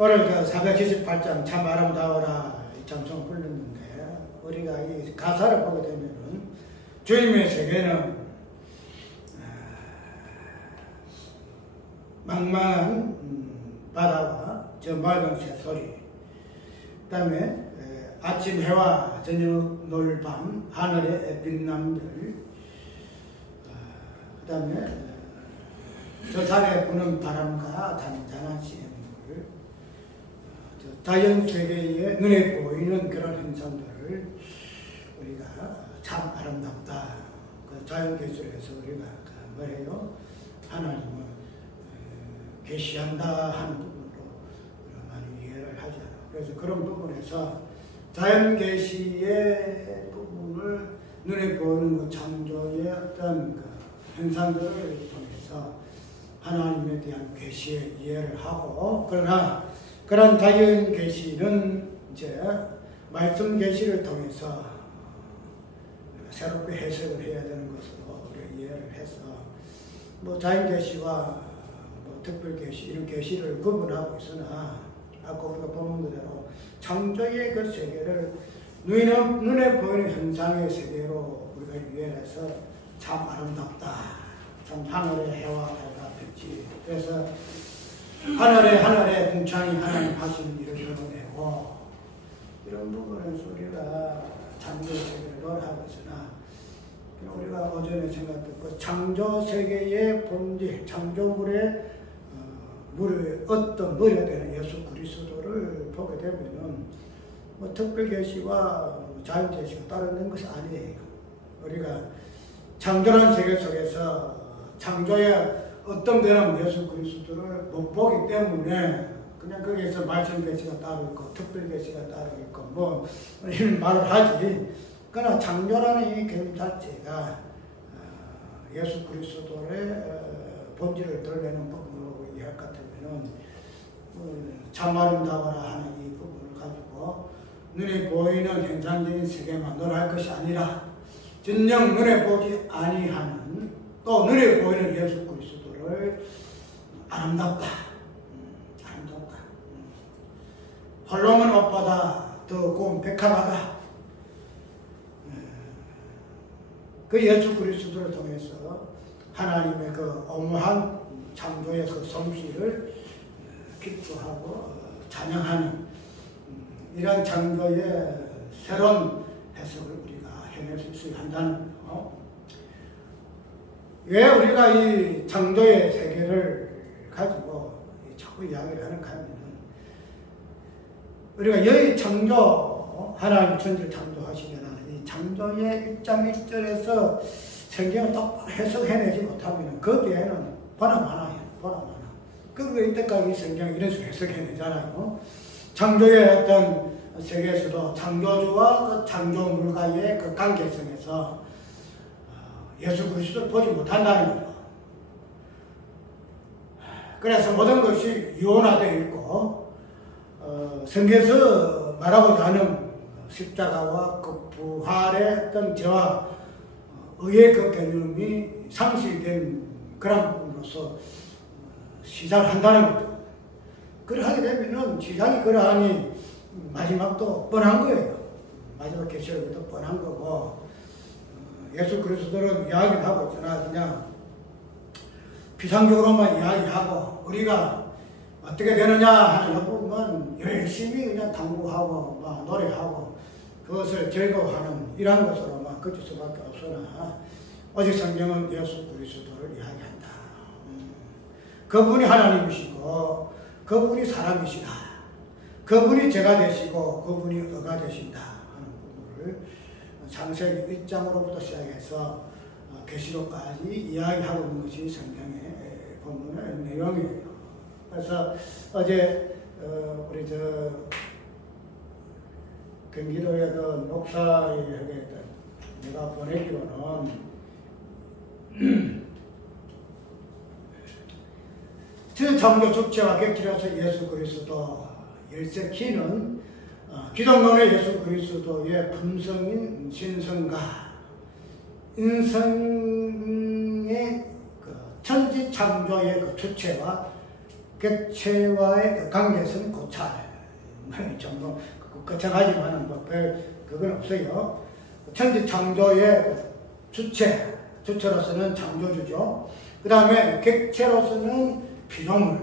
오늘 그 478장 참 아름다워라 이 찬송을 불렀는데 우리가 이 가사를 보게 되면은 주님의 세계는 망망한 바다와 저 맑은 새소리, 그 다음에 아침 해와 저녁 노을밤 하늘의 빛남들, 그 다음에 저 산에 부는 바람과 잔잔한 시냇물, 자연세계에 눈에 보이는 그런 현상들을 우리가 참 아름답다. 그 자연계술에서 우리가 뭐래요? 하나님을 계시한다 하는 부분으로 많이 이해를 하잖아요. 그래서 그런 부분에서 자연계시의 부분을 눈에 보이는 그 창조의 어떤 그 현상들을 통해서 하나님에 대한 계시의 이해를 하고, 그러나 그런 자연 계시는 이제 말씀 계시를 통해서 새롭게 해석을 해야 되는 것으로 우리가 이해를 해서 뭐 자연 계시와 뭐 특별 계시 이런 계시를 구분하고 있으나 아까 우리가 보는 그대로 창조의 그 세계를 눈에 보이는 현상의 세계로 우리가 이해해서 참 아름답다. 참 하늘의 해와 달과 빛이, 그래서 하늘에 궁창이 하나님 하시는 일을 드러내고, 이런 부분에서 우리가 창조의 세계를 논하고 있으나 우리가 어전에 생각했던 그 창조 세계의 본질, 창조물의 물의 어떤 머리가 되는 예수 그리스도를 보게 되면은 뭐 특별 계시와 자연 계시가 따르는 것이 아니에요. 우리가 창조라는 세계 속에서 창조의 어떤 데는 예수 그리스도를 못 보기 때문에 그냥 거기에서 말씀 계시가 따로 있고 특별 계시가 따로 있고 뭐 이런 말을 하지. 그러나 창조라는 이 개념 자체가 예수 그리스도의 본질을 드러내는 부분으로 이해할 것 같으면은 참 아름다워라 하는 이 부분을 가지고 눈에 보이는 현상적인 세계만 논할 것이 아니라 진정 눈에 보지 아니하는 또 눈에 보이는 예수 그리스도를 아름답다. 아름답다. 홀로면 옷보다 더 고운 백합하다. 그 예수 그리스도를 통해서 하나님의 그 엄한 창조의 그 솜씨를 기뻐하고 찬양하는 이런 창조의 새로운 해석을 우리가 해낼 수 있어야 한다는 거예요. 왜 우리가 이 창조의 세계를 가지고 자꾸 이야기를 하는가 하면 우리가 여기 창조, 하나님 천지를 창조하시면 이 창조의 1장 1절에서 성경을 똑바로 해석해내지 못하면 거기에는 보나 마나요. 보나 마나. 그리고 이때까지 성경을 이런 식으로 해석해내잖아요. 창조의 어떤 세계에서도 창조주와 그 창조물과의 그 관계성에서 예수 그리스도를 보지 못한다는 거예요. 그래서 모든 것이 유언화되어 있고 성경에서 말하고자 하는 십자가와 그 부활의 어떤 죄와 의의 그 개념이 상실된 그런 부분으로서 시작을 한다는 거죠. 그러하게 되면은 시작이 그러하니 마지막도 뻔한 거예요. 마지막 계시록도 뻔한 거고, 예수 그리스도는 이야기를 하고 있으나 그냥 비상적으로만 이야기하고 우리가 어떻게 되느냐 하는 부분은 열심히 그냥 당부하고 막 노래하고 그것을 즐거워하는 이러한 것으로만 그칠 수밖에 없으나 오직 성경은 예수 그리스도를 이야기한다. 그분이 하나님이시고 그분이 사람이시다. 그분이 제가 되시고 그분이 의가 되신다 하는 부분을 창세기 1장으로부터 시작해서 계시록까지 이야기하고 있는 것이 성경의 본문의 내용이에요. 그래서 어제 우리 경기도의 그 목사에게 내가 보내기로는 창조 주체와 객체로서 예수 그리스도 열세 키는 기독론의 예수 그리스도의 품성인 신성과 인성의 그 천지 창조의 그 주체와 객체와의 관계성 고찰. 좀 거창하지만 별 그건 없어요. 천지 창조의 주체로서는 창조주죠. 그 다음에 객체로서는 피조물.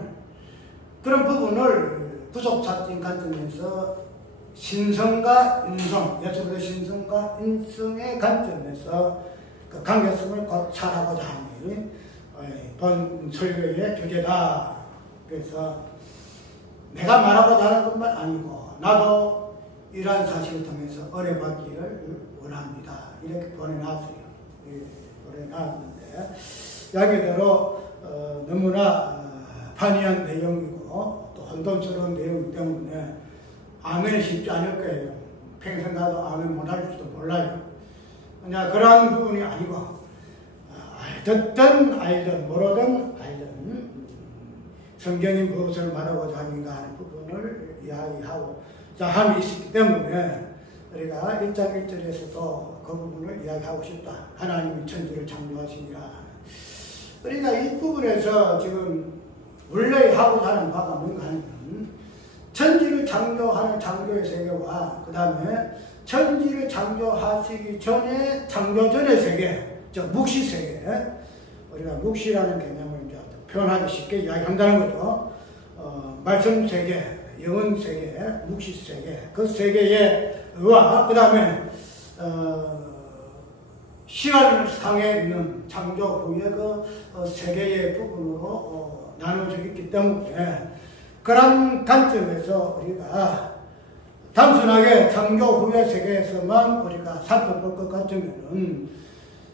그런 부분을 부속사적인 관점에서 신성과 인성, 예수의 신성과 인성의 관점에서 그 관계성을 고찰하고자 하는 본 설교의 주제다. 그래서 내가 말하고자 하는 것만 아니고 나도 이러한 사실을 통해서 어뢰받기를 원합니다. 이렇게 보내놨어요. 보내놨는데 이야기대로 너무나 판이한 내용이고 또 혼돈스러운 내용이기 때문에 아멘이 쉽지 않을 거예요. 평생 가도 아멘 못할지도 몰라요. 그냥 그러한 부분이 아니고 듣든 알든 모르든 알든 성경이 무엇을 말하고자 하는가 하는 부분을 이야기하고 함이 있기 때문에 우리가 1장 1절에서도 그 부분을 이야기하고 싶다. 하나님이 천지를 창조하시니라. 우리가 이 부분에서 지금 원래 하고자 하는 바가 뭔가 하면 천지를 창조하는 창조의 세계와 그 다음에 천지를 창조하시기 전에 창조 전의 세계, 즉 묵시 세계, 우리가 묵시라는 개념을 이제 표현하기 쉽게 이야기한다는 거죠. 말씀 세계, 영혼 세계, 묵시 세계, 그 세계와 그 다음에 시간상에 있는 창조 후의 그 세계의 부분으로 나눠져 있기 때문에 그런 관점에서 우리가 단순하게 창조 후의 세계에서만 우리가 살펴볼 것 같으면은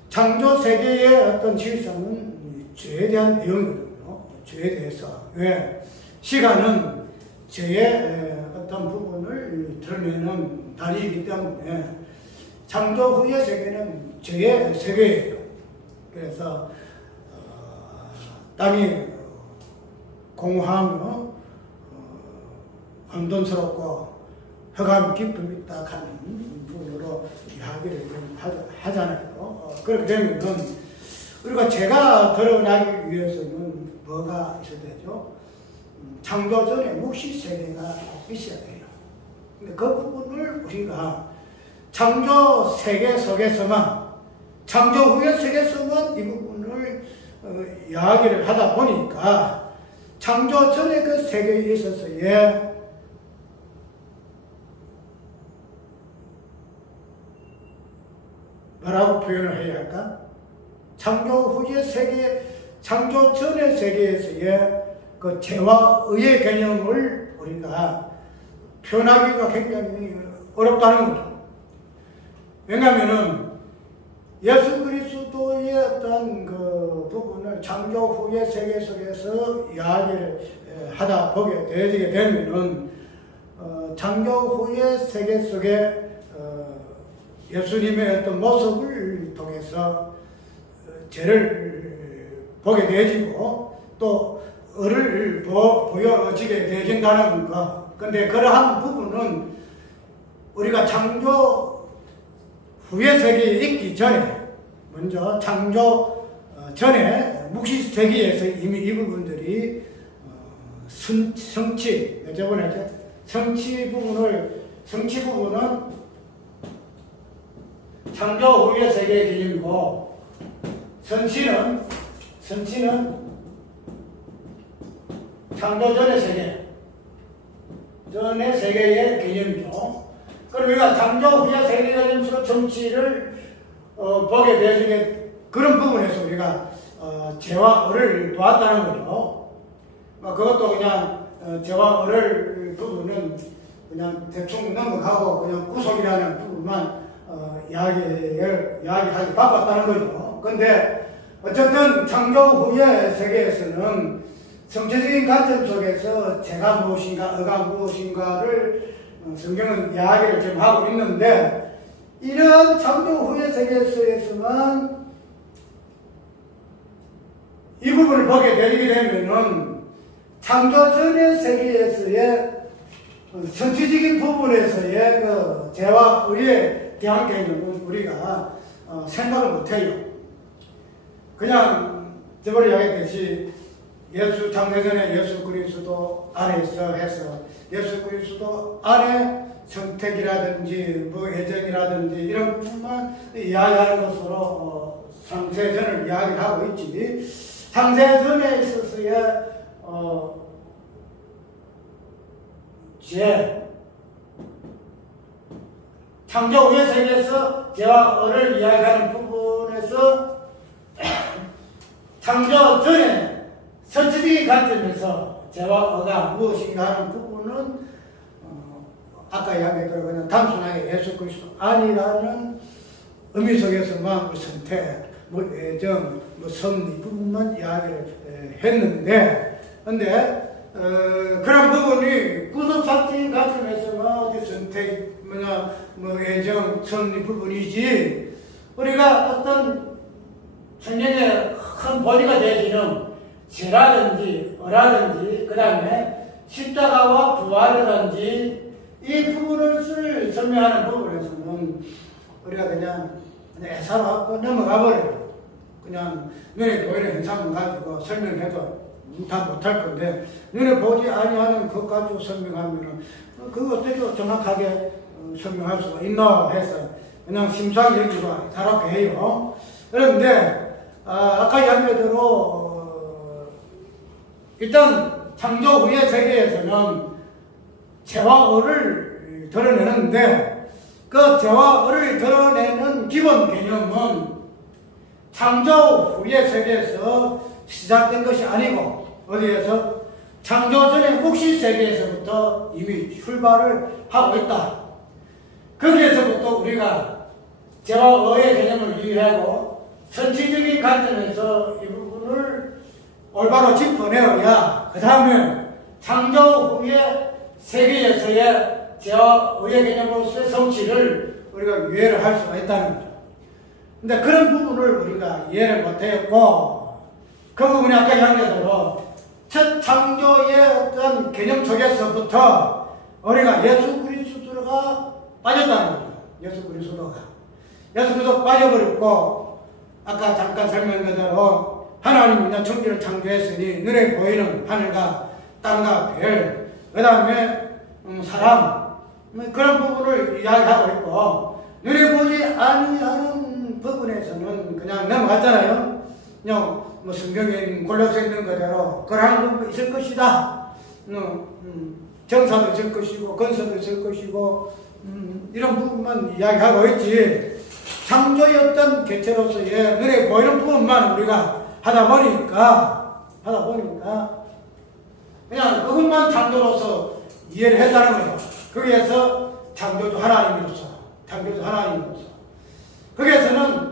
창조 세계의 어떤 실상은 죄에 대한 내용이거든요. 죄에 대해서. 왜? 시간은 죄의 어떤 부분을 드러내는 다리이기 때문에 창조 후의 세계는 죄의 세계예요. 그래서 땅이 공허하며 혼돈스럽고 흑암 깊음이 딱 하는 부분으로 이야기를 하잖아요. 그렇게 되면 우리가 죄가 드러나기 위해서는 뭐가 있어야 되죠? 창조 전에 묵시 세계가 있어야 돼요. 근데 그 부분을 우리가 창조 세계 속에서만, 창조 후의 세계에서만 이 부분을 이야기를 하다 보니까 창조 전에 그 세계에 있어서의 뭐라고 표현을 해야 할까? 창조 후의 세계, 창조 전의 세계에서의 그 죄와 의의 개념을 우리가 표현하기가 굉장히 어렵다는 거죠. 왜냐하면은 예수 그리스도의 어떤 그 부분을 창조 후의 세계 속에서 이야기를 하다 보게 되게 되면은 창조 후의 세계 속에 예수님의 어떤 모습을 통해서 죄를 보게 되어지고 또 을을 보여지게 되어진다는 것. 근데 그러한 부분은 우리가 창조 후의 세계에 있기 전에, 먼저 창조 전에 묵시 세계에서 이미 이 부분들이 성취, 저번에 성취 부분은 창조 후의 세계의 개념이고, 선치는 창조 전의 세계의 개념이죠. 그럼 우리가 창조 후의 세계 개념으로 정치를 보게 되어지게 그런 부분에서 우리가 죄와 을을 도왔다는 거죠. 그것도 그냥 죄와 을을 부분은 그냥 대충 넘어가고 그냥 구속이라는 부분만 이야기하기 바빴다는 거죠. 근데 어쨌든 창조 후의 세계에서는 성체적인 관점 속에서 죄가 무엇인가, 의가 무엇인가를 성경은 이야기를 지금 하고 있는데, 이런 창조 후의 세계에서만 이 부분을 보게 되게 되면은 창조 전의 세계에서의 선치적인 부분에서의 그 죄와 의에 대한 개념은 우리가 생각을 못해요. 그냥 저번에 이야기했듯이 창세전에 예수 그리스도 안에서 해서 예수 그리스도 안에 선택이라든지 뭐 애정이라든지 이런 부분만 이야기하는 것으로 창세전을 이야기하고 있지. 창세전에 있어서의 죄, 창조 후의 세계에서 죄와 을을 이야기하는 부분에서 창조 전에 선지적인 관점에서 죄와 을가 무엇인가 하는 부분은 아까 이야기했던 그냥 단순하게 예수 그리스도 아니라는 의미 속에서만 그 선택, 뭐 애정, 뭐 섭리 부분만 이야기를 했는데, 근데 그런 부분이 구속사적인 관점에서만 어디 선택, 뭐 애정, 섭리 부분이지, 우리가 어떤 성경에 큰 본의가 되어지는 죄라든지 어라든지 그 다음에 십자가와 부활이라든지 이 부분을 설명하는 부분에서는 우리가 그냥 애사로 넘어가 버려요. 그냥 눈에 보이는 현상만 가지고 설명해도 다 못할 건데, 눈에 보지 아니하는 것 가지고 설명하면은 그거 어떻게 정확하게 설명할 수가 있나 해서 그냥 심사하기 여기가 다르게 해요. 그런데 아까 이야기대로 일단 창조 후의 세계에서는 죄와 을을 드러내는데, 그 죄와 을을 드러내는 기본 개념은 창조 후의 세계에서 시작된 것이 아니고 어디에서 창조 전의 혹시 세계에서부터 이미 출발을 하고 있다. 거기에서부터 우리가 죄와 을의 개념을 이해하고 선지적인 관점에서 이 부분을 올바로 짚어내어야 그 다음에 창조 후의 세계에서의 죄와 을의 개념으로서의 성취를 우리가 이해를 할 수가 있다는 거죠. 근데 그런 부분을 우리가 이해를 못했고, 그 부분이 아까 이야기대로 첫 창조의 어떤 개념 속에서부터 우리가 예수 그리스도가 빠졌다는 거죠. 예수 그리스도가 빠져버렸고, 아까 잠깐 설명한 대로 하나님이 그냥 천지를 창조했으니 눈에 보이는 하늘과 땅과 별, 그 다음에 사람, 그런 부분을 이야기하고 있고, 눈에 보지 아니하는 부분에서는 그냥 넘어갔잖아요. 그냥 뭐 성경에 골로새 있는 그대로 그러한 부분이 있을 것이다. 정사도 있을 것이고 건설도 있을 것이고 이런 부분만 이야기하고 있지, 창조의 어떤 개체로서의 눈에 보이는 부분만 우리가 하다 보니까 그냥 그것만 창조로서 이해를 했다는 거죠. 거기에서 창조주 하나님으로서 거기에서는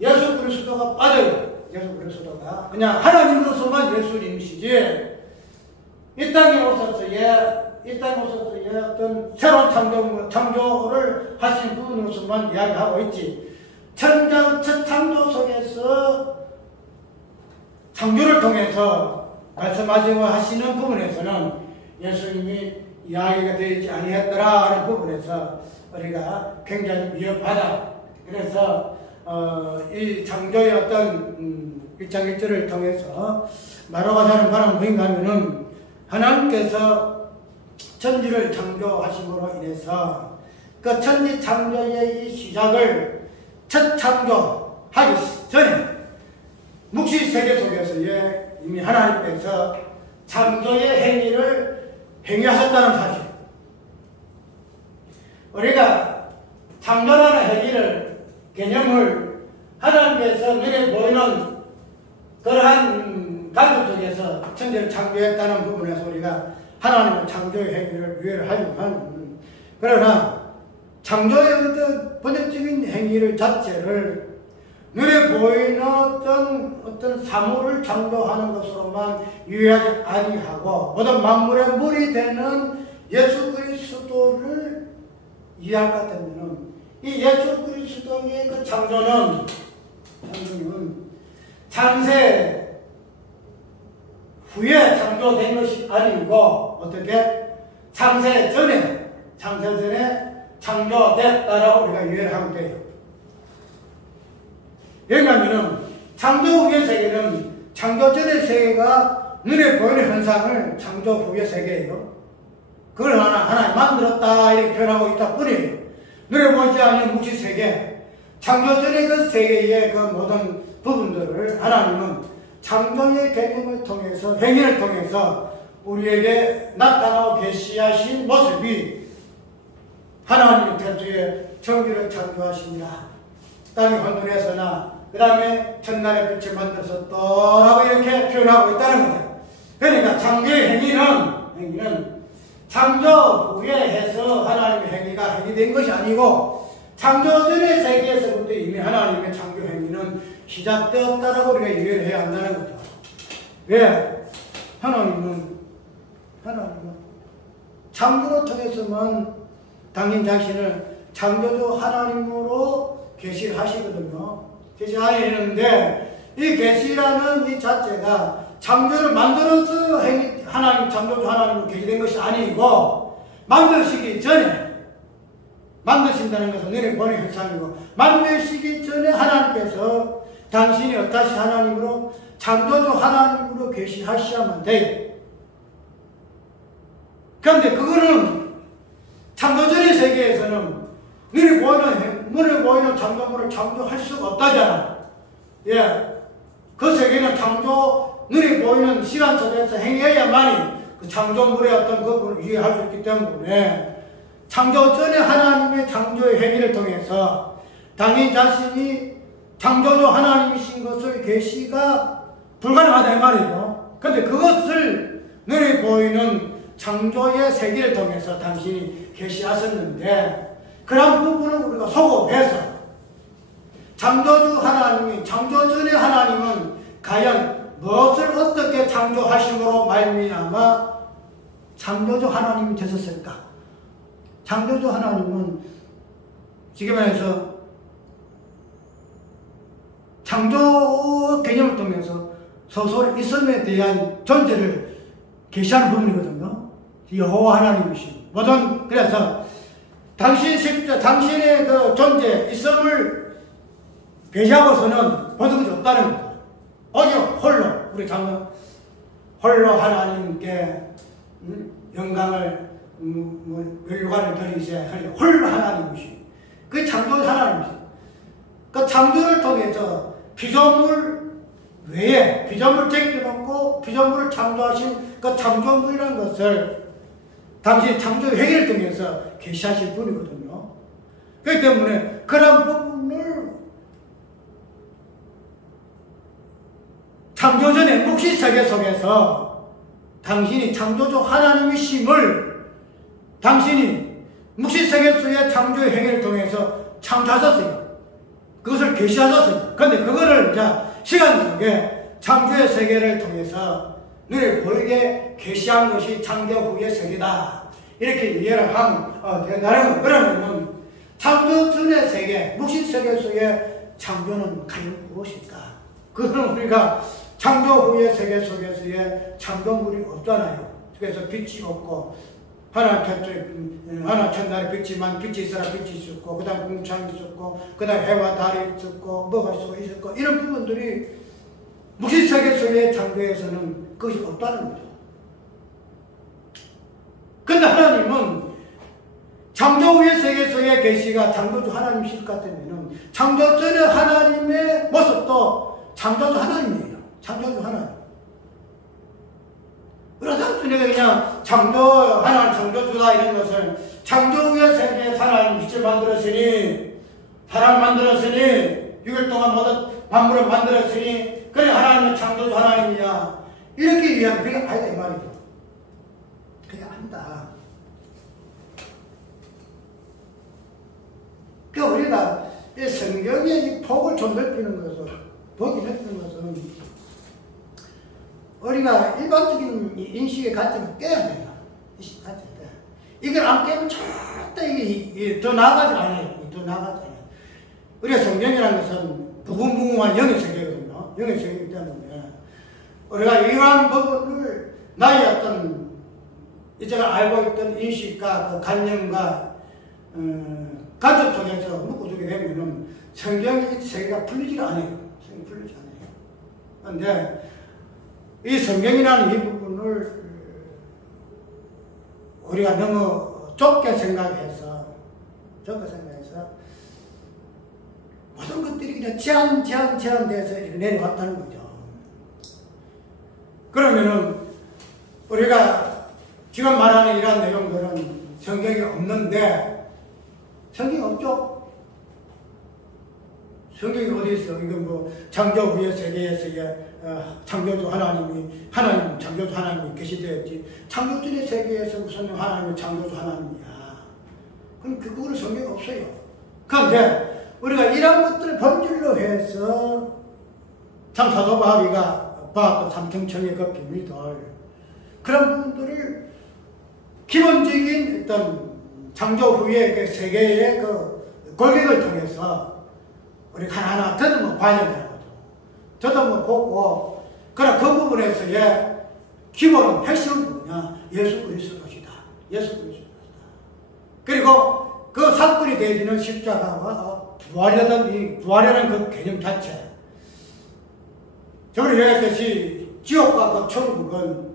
예수 그리스도가 빠져요. 예수 그리스도가 그냥 하나님으로서만 예수님이시지, 이 땅에 오셔서의 어떤 새로운 창조를 하신 분으로서만 이야기하고 있지, 첫 창조 속에서 창조를 통해서 말씀하시는 부분에서는 예수님이 이야기가 되지 아니했더라 하는 부분에서 우리가 굉장히 위협하다. 그래서 이 창조의 어떤 1장 1절을 통해서 말하고자 하는 바람은 뭔가 하면은 하나님께서 천지를 창조하심으로 인해서 그 천지 창조의 이 시작을 첫 창조하기 전에 묵시 세계 속에서의 이미 하나님께서 창조의 행위를 행위하셨다는 사실, 우리가 창조라는 행위를 개념을 하나님께서 눈에 보이는 그러한 가족 속에서 천지를 창조했다는 부분에서 우리가 하나님의 창조의 행위를 이해를 하려고 하는, 그러나 창조의 어떤 본질적인 행위를 자체를 눈에 보이는 어떤 사물을 창조하는 것으로만 이해하지 아니하고 모든 만물의 물이 되는 예수 그리스도를 이해할 것 같으면 이 예수 그리스도의 그 창조는 창세 후에 창조된 것이 아니고 어떻게 창세 전에 창조됐다라고 우리가 이해를 하면 돼요. 왜냐하면 창조 후의 세계는 창조 전의 세계가 눈에 보이는 현상을 창조 후의 세계예요. 그걸 하나님 만들었다 이렇게 표현하고 있다 뿐이에요. 눈에 보이지 않는 묵시 세계, 창조 전의 그 세계의 그 모든 부분들을 하나님은 창조의 개념을 통해서, 행위를 통해서 우리에게 나타나고 계시하신 모습이 하나님의 태초에 정규를 창조하십니다. 땅이 혼돈해서나 그 다음에 첫날에 빛을 만들었었더라고 이렇게 표현하고 있다는 거예요. 그러니까 창조의 행위는 창조 후에 해서 하나님의 행위가 행위된 것이 아니고 창조 전의 세계에서부터 이미 하나님의 창조 행위는 시작되었다라고 우리가 이해를 해야 한다는 거죠. 왜? 하나님은 창조를 통해서만 당신 자신을 창조주 하나님으로 계시를 하시거든요. 계시하시는데 이 계시라는 이 자체가 창조를 만들어서 하나님, 창조주 하나님으로 계시된 것이 아니고 만드시기 전에, 만드신다는 것은 눈에 보는 현상이고 만드시기 전에 하나님께서 당신이 어떠시 하나님으로 창조주 하나님으로 계시하셔야만 돼요. 그런데 그거는 창조전의 세계에서는 눈에 보이는 창조물을 창조할 수가 없다잖아. 예. 그 세계는 눈에 보이는 시간 속에서 행해야만이 그 창조물의 어떤 그 부분을 이해할 수 있기 때문에 창조 전에 하나님의 창조의 행위를 통해서 당신 자신이 창조주 하나님이신 것을 계시가 불가능하다 이 말이죠. 그런데 그것을 눈에 보이는 창조의 세계를 통해서 당신이 계시하셨는데 그런 부분을 우리가 소급해서 창조주 하나님이, 창조 전의 하나님은 과연 무엇을 어떻게 창조하심으로 말미암아 창조주 하나님이 되셨을까? 창조주 하나님은 지금 말해서 창조 개념을 통해서 소설 있음에 대한 존재를 계시하는 부분이거든요. 여호와 하나님이신 모든, 그래서 당신의 그 존재 있음을 계시하고서는 모든 것이 없다는 거예요. 오직 홀로 우리 장로 홀로 하나님께 영광을 멸관을 드리세 홀로 하나님이신 그 창조 하나님이신 그 창조를 통해서 피조물 외에 피조물 제껴놓고 피조물을 창조하신 그 창조물이라는 것을 당시 창조 행위를 통해서 계시하실 분이거든요. 그렇기 때문에 그런 부분을 창조전의 묵시세계 속에서 당신이 창조주 하나님이심을 당신이 묵시세계 속의 창조의 행위를 통해서 창조하셨어요. 그것을 계시하셨어요. 그런데 그거를 시간 속에 창조의 세계를 통해서 눈에 보이게 계시한 것이 창조 후의 세계다. 이렇게 이해를 하면 된다는 거. 그러면 창조 전의 세계, 묵시세계 속의 창조는 과연 무엇일까? 그거는 우리가 창조 후의 세계 속에서의 창조물이 없잖아요. 그래서 빛이 없고 하나 첫날에 빛이 있어라 빛이 있었고 그 다음 궁창이 있었고 그 다음 해와 달이 있었고 뭐가 있었고 이런 부분들이 묵시세계 속의 창조에서는 그것이 없다는 거죠. 그런데 하나님은 창조 후의 세계 속의 계시가 창조주 하나님이실 것 같으면 창조 전의 하나님의 모습도 창조주 하나님이에요. 창조주 하나님. 그래서 그냥 하나님 창조주다 이런 것을 창조 후의 세계에 하나님 빛을 만들었으니 사람 만들었으니 6일 동안 모든 만물을 만들었으니 그래 하나님은 창조주 하나님이야 이렇게 이해하면 그게 아니다 이 말이죠. 그게 아니다. 그러니까 우리가 이 성경의 이 폭을 좀 넓히는 것은 보기 넓히는 것은 우리가 일반적인 인식의 가치를 깨야 돼요. 인식 가치를 깨야 돼요. 이걸 안 깨면 절대 이게 더 나아가지 않아요. 더 나아가지 않아요. 우리가 성경이라는 것은 무궁무궁한 영의 세계거든요. 영의 세계이기 때문에 우리가 이러한 부분을 나의 어떤 이제가 알고 있던 인식과 그 관념과 간접 속에서 묶어주게 되면은 성경의 세계가 풀리지가 않아요. 성경이 풀리지 않아요. 그런데 이 성경이라는 이 부분을 우리가 너무 좁게 생각해서 모든 것들이 그냥 제한돼서 이렇게 내려왔다는 거죠. 그러면은 우리가 지금 말하는 이런 내용들은 성경이 없는데, 성경이 없죠? 성경이 어디 있어? 이건 뭐 창조 후의 세계에서의 창조주 하나님 창조주 하나님이 계시되었지. 창조 전의 세계에서 무슨 하나님이 창조주 하나님이야. 그럼 그거는 성경이 없어요. 그런데 우리가 이런 것들을 본질로 해서 참 사도 바울이가 보았던 삼층청의 그 비밀들, 그런 부분들을 기본적인 어떤 창조 후의 그 세계의 그 골격을 통해서 우리 하나하나 더듬어 봐야 된다는 거죠. 더듬어 보고, 그러나 그 부분에서의 기본은 핵심은 뭐냐? 예수 그리스도시다. 예수 그리스도시다. 그리고 그 사건이 되어지는 십자가와 부활이라는 그 개념 자체. 저번에 얘기했듯이 지옥과 그 천국은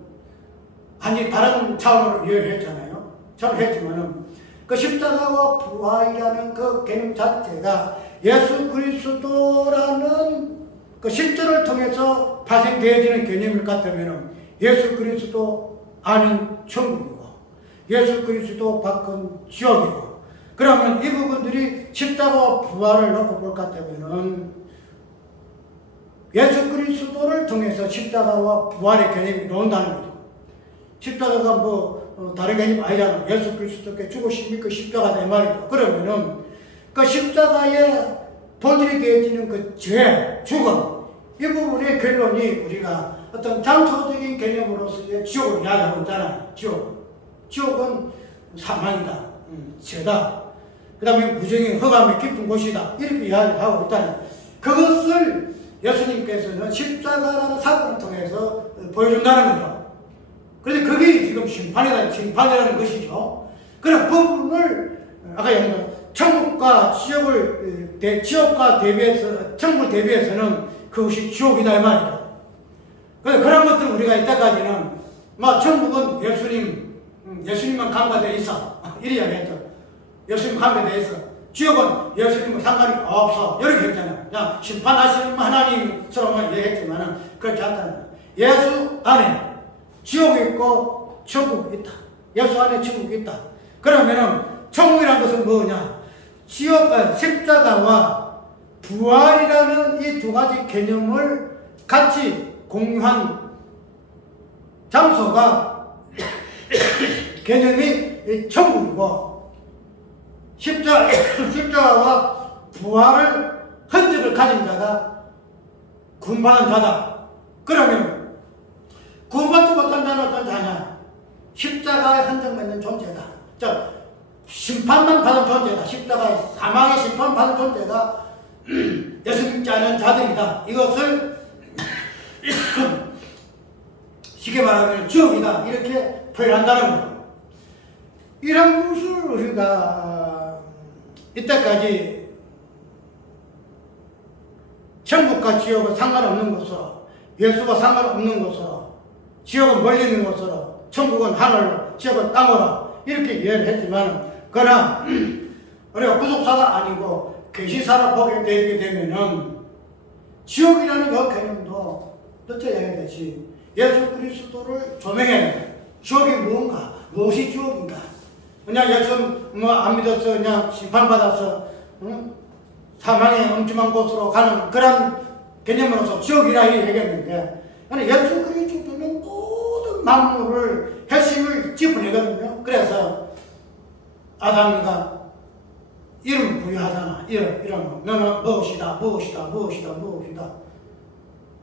아니 다른 차원으로 이해를 했잖아요. 저는 했지만은 그 십자가와 부활이라는 그 개념 자체가 예수 그리스도라는 그 실존을 통해서 발생되어지는 개념일 것 같으면 예수 그리스도 아닌 천국이고 예수 그리스도 밖은 지옥이고, 그러면 이 부분들이 십자가와 부활을 놓고 볼 것 같으면 예수 그리스도를 통해서 십자가와 부활의 개념이 나온다는 거죠. 십자가가 뭐 다른 개념이 아니잖아. 예수 그리스도께 죽으심이 그 십자가다 이 말이죠. 그러면은 그 십자가의 본질이 되어지는 그 죄, 죽음, 이 부분의 결론이 우리가 어떤 장소적인 개념으로서의 지옥을 이야기하고 있잖아요. 지옥은 사망이다, 죄다, 그 다음에 무정의 허감이 깊은 곳이다, 이렇게 이야기하고 있다는, 그것을 예수님께서는 십자가라는 사건을 통해서 보여준다는 거죠. 그래서 그게 지금 심판이라는 것이죠. 그런 부분을 아까 얘기한 천국과 지옥과 대비해서, 천국을 대비해서는 그것이 지옥이다 이 말이죠. 그래서 그런 것들 우리가 이때까지는 천국은 예수님만 감가되어 있어, 이렇게 이야기했죠. 예수님 감가되어 있어. 지옥은 예수님과 상관이 없어, 이렇게 했잖아요. 그냥 심판하시는 하나님처럼만 얘기했지만 그렇지 않다는 거예요. 예수 안에 지옥이 있고 천국이 있다. 예수 안에 천국이 있다. 그러면은 천국이라는 것은 뭐냐? 십자가와 부활이라는 이 두 가지 개념을 같이 공유한 장소가 개념이 천국이고, 십자가와 부활을 흔적을 가진 자가 구원받은 자다. 그러면 구원받지 못한 자는 어떤 자냐? 십자가의 흔적만 있는 존재다. 심판만 받은 존재다. 십자가의 사망의 심판 받은 존재가 예수 믿지 않은 자들이다. 이것을 쉽게 말하면 지옥이다, 이렇게 표현한다는 거예요. 이런 것을 우리가 이때까지 천국과 지옥은 상관없는 것으로, 예수와 상관없는 것으로, 지옥은 멀리 있는 것으로, 천국은 하늘로, 지옥은 땅으로 이렇게 이해를 했지만, 그러나 우리가 구속사가 아니고 계시사로 보게 되게 되면은 지옥이라는 그 개념도 어째 얘기했듯이 예수 그리스도를 조명해야 돼. 지옥이 무엇인가? 무엇이 지옥인가? 그냥 예수 안 믿어서 그냥 심판받아서 사망의 엄중한 곳으로 가는 그런 개념으로서 지옥이라 이렇게 얘기했는데, 예수 그리스도는 모든 만물을 핵심을 짚어내거든요. 그래서 아담이가 이름 부여하잖아. 이름. 너는 무엇이다.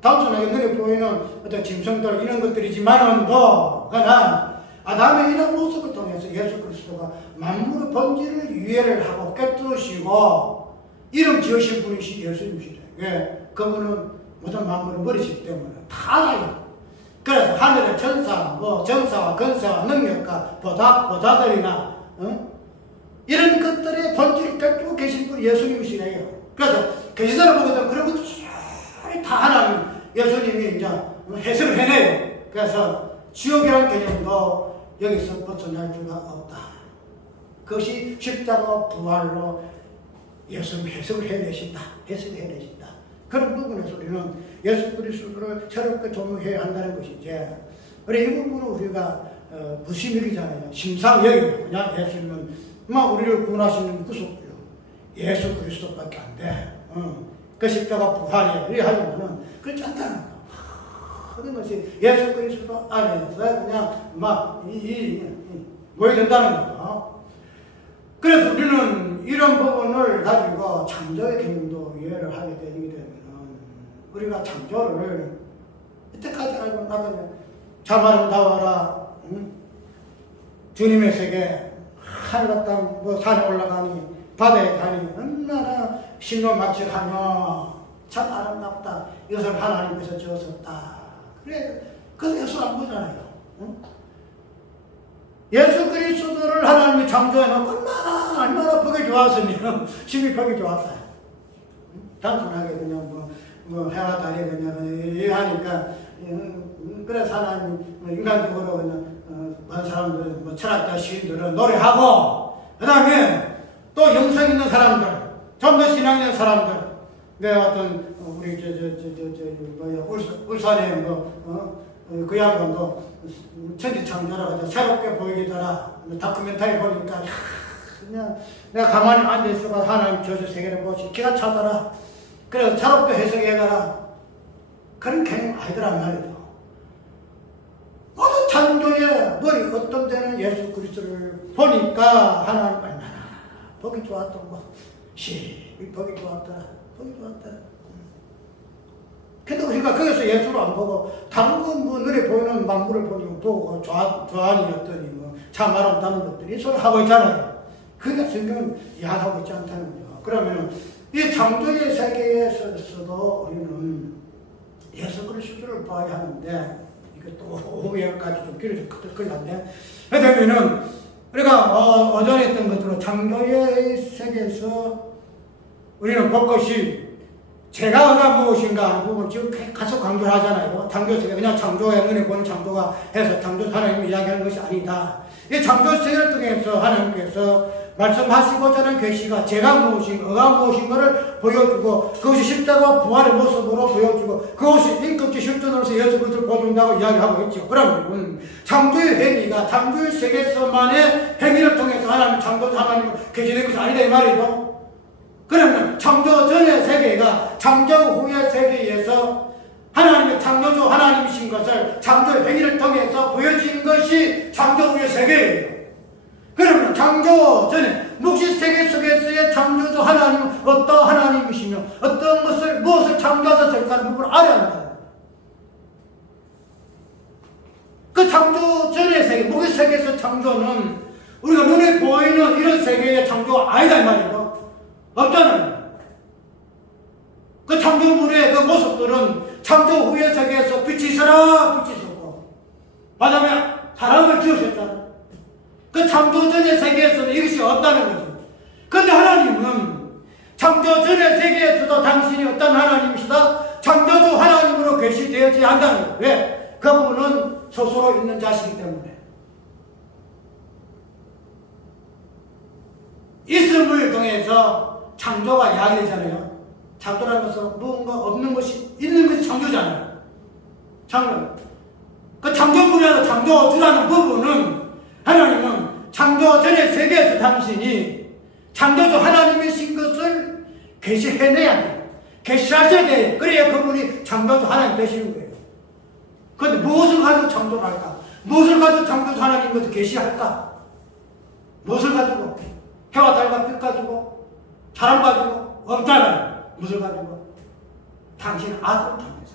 단순하게 눈에 보이는 어떤 짐승들 이런 것들이지만은 그러나 아담의 이런 모습을 통해서 예수 그리스도가 만물의 본질을 이해를 하고 깨뜨리시고 이름 지으신 분이시 예수님이시죠. 왜? 그분은 모든 만물을 버리시기 때문에 다 알아요. 그래서 하늘의 천사, 정사와 근사와 능력과 보좌들이나 이런 것들의 본질을 깨뜨리고 계신 분이 예수님이시네요. 그래서 계시사를 보거든 그런 것도 다 하나님, 예수님이 이제 해석을 해내요. 그래서 지옥이라는 개념도 여기서 벗어날 수가 없다. 그것이 십자가 부활로 예수님 해석을 해내신다. 해석을 해내신다. 그런 부분에서 우리는 예수 그리스도를 새롭게 조명해야 한다는 것이지. 우리 이 부분은 우리가 무심일이잖아요. 심상여기요. 그냥 예수님은 우리를 구원하시는 구속주 예수 그리스도밖에 안 돼. 그 십자가 부활이에요. 이래 하려면은 그렇지 않다는 거. 모든 것이 예수 그리스도 안에서 그냥 모여야 된다는 거죠. 그래서 우리는 이런 부분을 가지고 창조의 개념도 이해를 하게 되게 되면은 우리가 창조를 이때까지 알고 나가면 자마름 나와라, 주님의 세계, 하늘과 땅, 산에 올라가니, 바다에 가니, 얼마나 신노맞춤하며 참 아름답다. 이것을 하나님께서 지었었다. 그래, 그래서 예수 안 보잖아요. 예수 그리스도를 하나님이 창조해놓고 얼마나 보기 좋았으면, 심히 보기 좋았다. 단순하게 그냥 해와 달이 그냥 하니까, 그래서 하나님, 인간적으로 그냥, 많은 사람들, 철학자, 시인들은 노래하고, 그 다음에 또 영성 있는 사람들, 좀 더 신앙 있는 사람들, 어떤, 우리, 울산에 그 양반도 천지창조라고 새롭게 보이더라. 다큐멘터리 보니까, 그냥 내가 가만히 앉아있어가 하나님 저주 세계를 보시 기가 차더라. 그래서 새롭게 해석해가라. 그런 개념 아니더란 말이죠. 모든 창조에 어떤 데는 예수 그리스도를 보니까 하나님 얼마나 보기 좋았던 거. 보기 좋았다. 보기 좋았다. 근데 우리가 거기서 예수를 안 보고 다른 거 눈에 보이는 만물을 보고 좋아하니였더니 참 아름다운 것들이 소리 하고 있잖아요. 그게 성경은 이해하고 있지 않다는 거죠. 그러면 이 창조의 세계에서도 우리는 예수 그리스도를 봐야 하는데 또 오후에까지 좀 길어져 끌렸네. 그러면은 우리가 어전에 했던 것처럼 창조의 세계에서 우리는 볼 것이 제가 어가 무엇인가 하는 부분 지금 계속 강조를 하잖아요. 창조 세계 그냥 창조의 눈에 보는 창조가 해서 창조 하나님이 이야기하는 것이 아니다. 이 창조 세계를 통해서 하나님께서 말씀하시고자 하는 계시가 제가 무엇인가, 어가 무엇인가를 보여주고 그것이 십자가 부활의 모습으로 보여주고 그것이 인격적 실존으로서 예수 그리스도를 보여준다고 이야기하고 있죠. 그러면 창조의 행위가 창조의 세계에서만의 행위를 통해서 하나님 창조자 하나님을 계시된 것이 아니다 이 말이죠. 그러면 창조 전의 세계가 창조 후의 세계에서 하나님의 창조주 하나님이신 것을 창조의 행위를 통해서 보여진 것이 창조 후의 세계예요. 그러면 창조 전에 묵시 세계 속에서의 창조주 하나님은 어떤 하나님이시며 어떤 것을 무엇을 창조하셨을까 하는 부분을 알아야 한다. 그 창조 전의 세계, 묵시 세계에서 창조는 우리가 눈에 보이는 이런 세계의 창조가 아니다 이 말이죠. 없잖아요. 그 창조물의 그 모습들은 창조 후의 세계에서 빛이 있어라 빛이 있었고 마지막에 사람을 지으셨잖아요. 그 창조 전의 세계에서는 이것이 없다는 거죠. 그런데 하나님은 창조 전의 세계에서도 당신이 어떤 하나님이시다? 창조주 하나님으로 계시되지 않다는 거예요. 왜? 그 부분은 스스로 있는 자시기 때문에. 있음을 통해서 창조가 이야기되잖아요. 창조라는 것은 무언가 없는 것이 있는 것이 창조잖아요. 창조. 그 창조물이라는 창조주라는 부분은 하나님은 창조 전의 세계에서 당신이 창조주 하나님이신 것을 계시해내야 돼요. 계시하셔야 돼요. 그래야 그분이 창조주 하나님 되시는 거예요. 그런데 무엇을 가지고 창조를 할까? 무엇을 가지고 창조주 하나님 것을 계시할까? 무엇을 가지고? 해와 달과 빛 가지고? 사람 가지고? 없잖아요. 무엇을 가지고? 당신 아들을 통해서.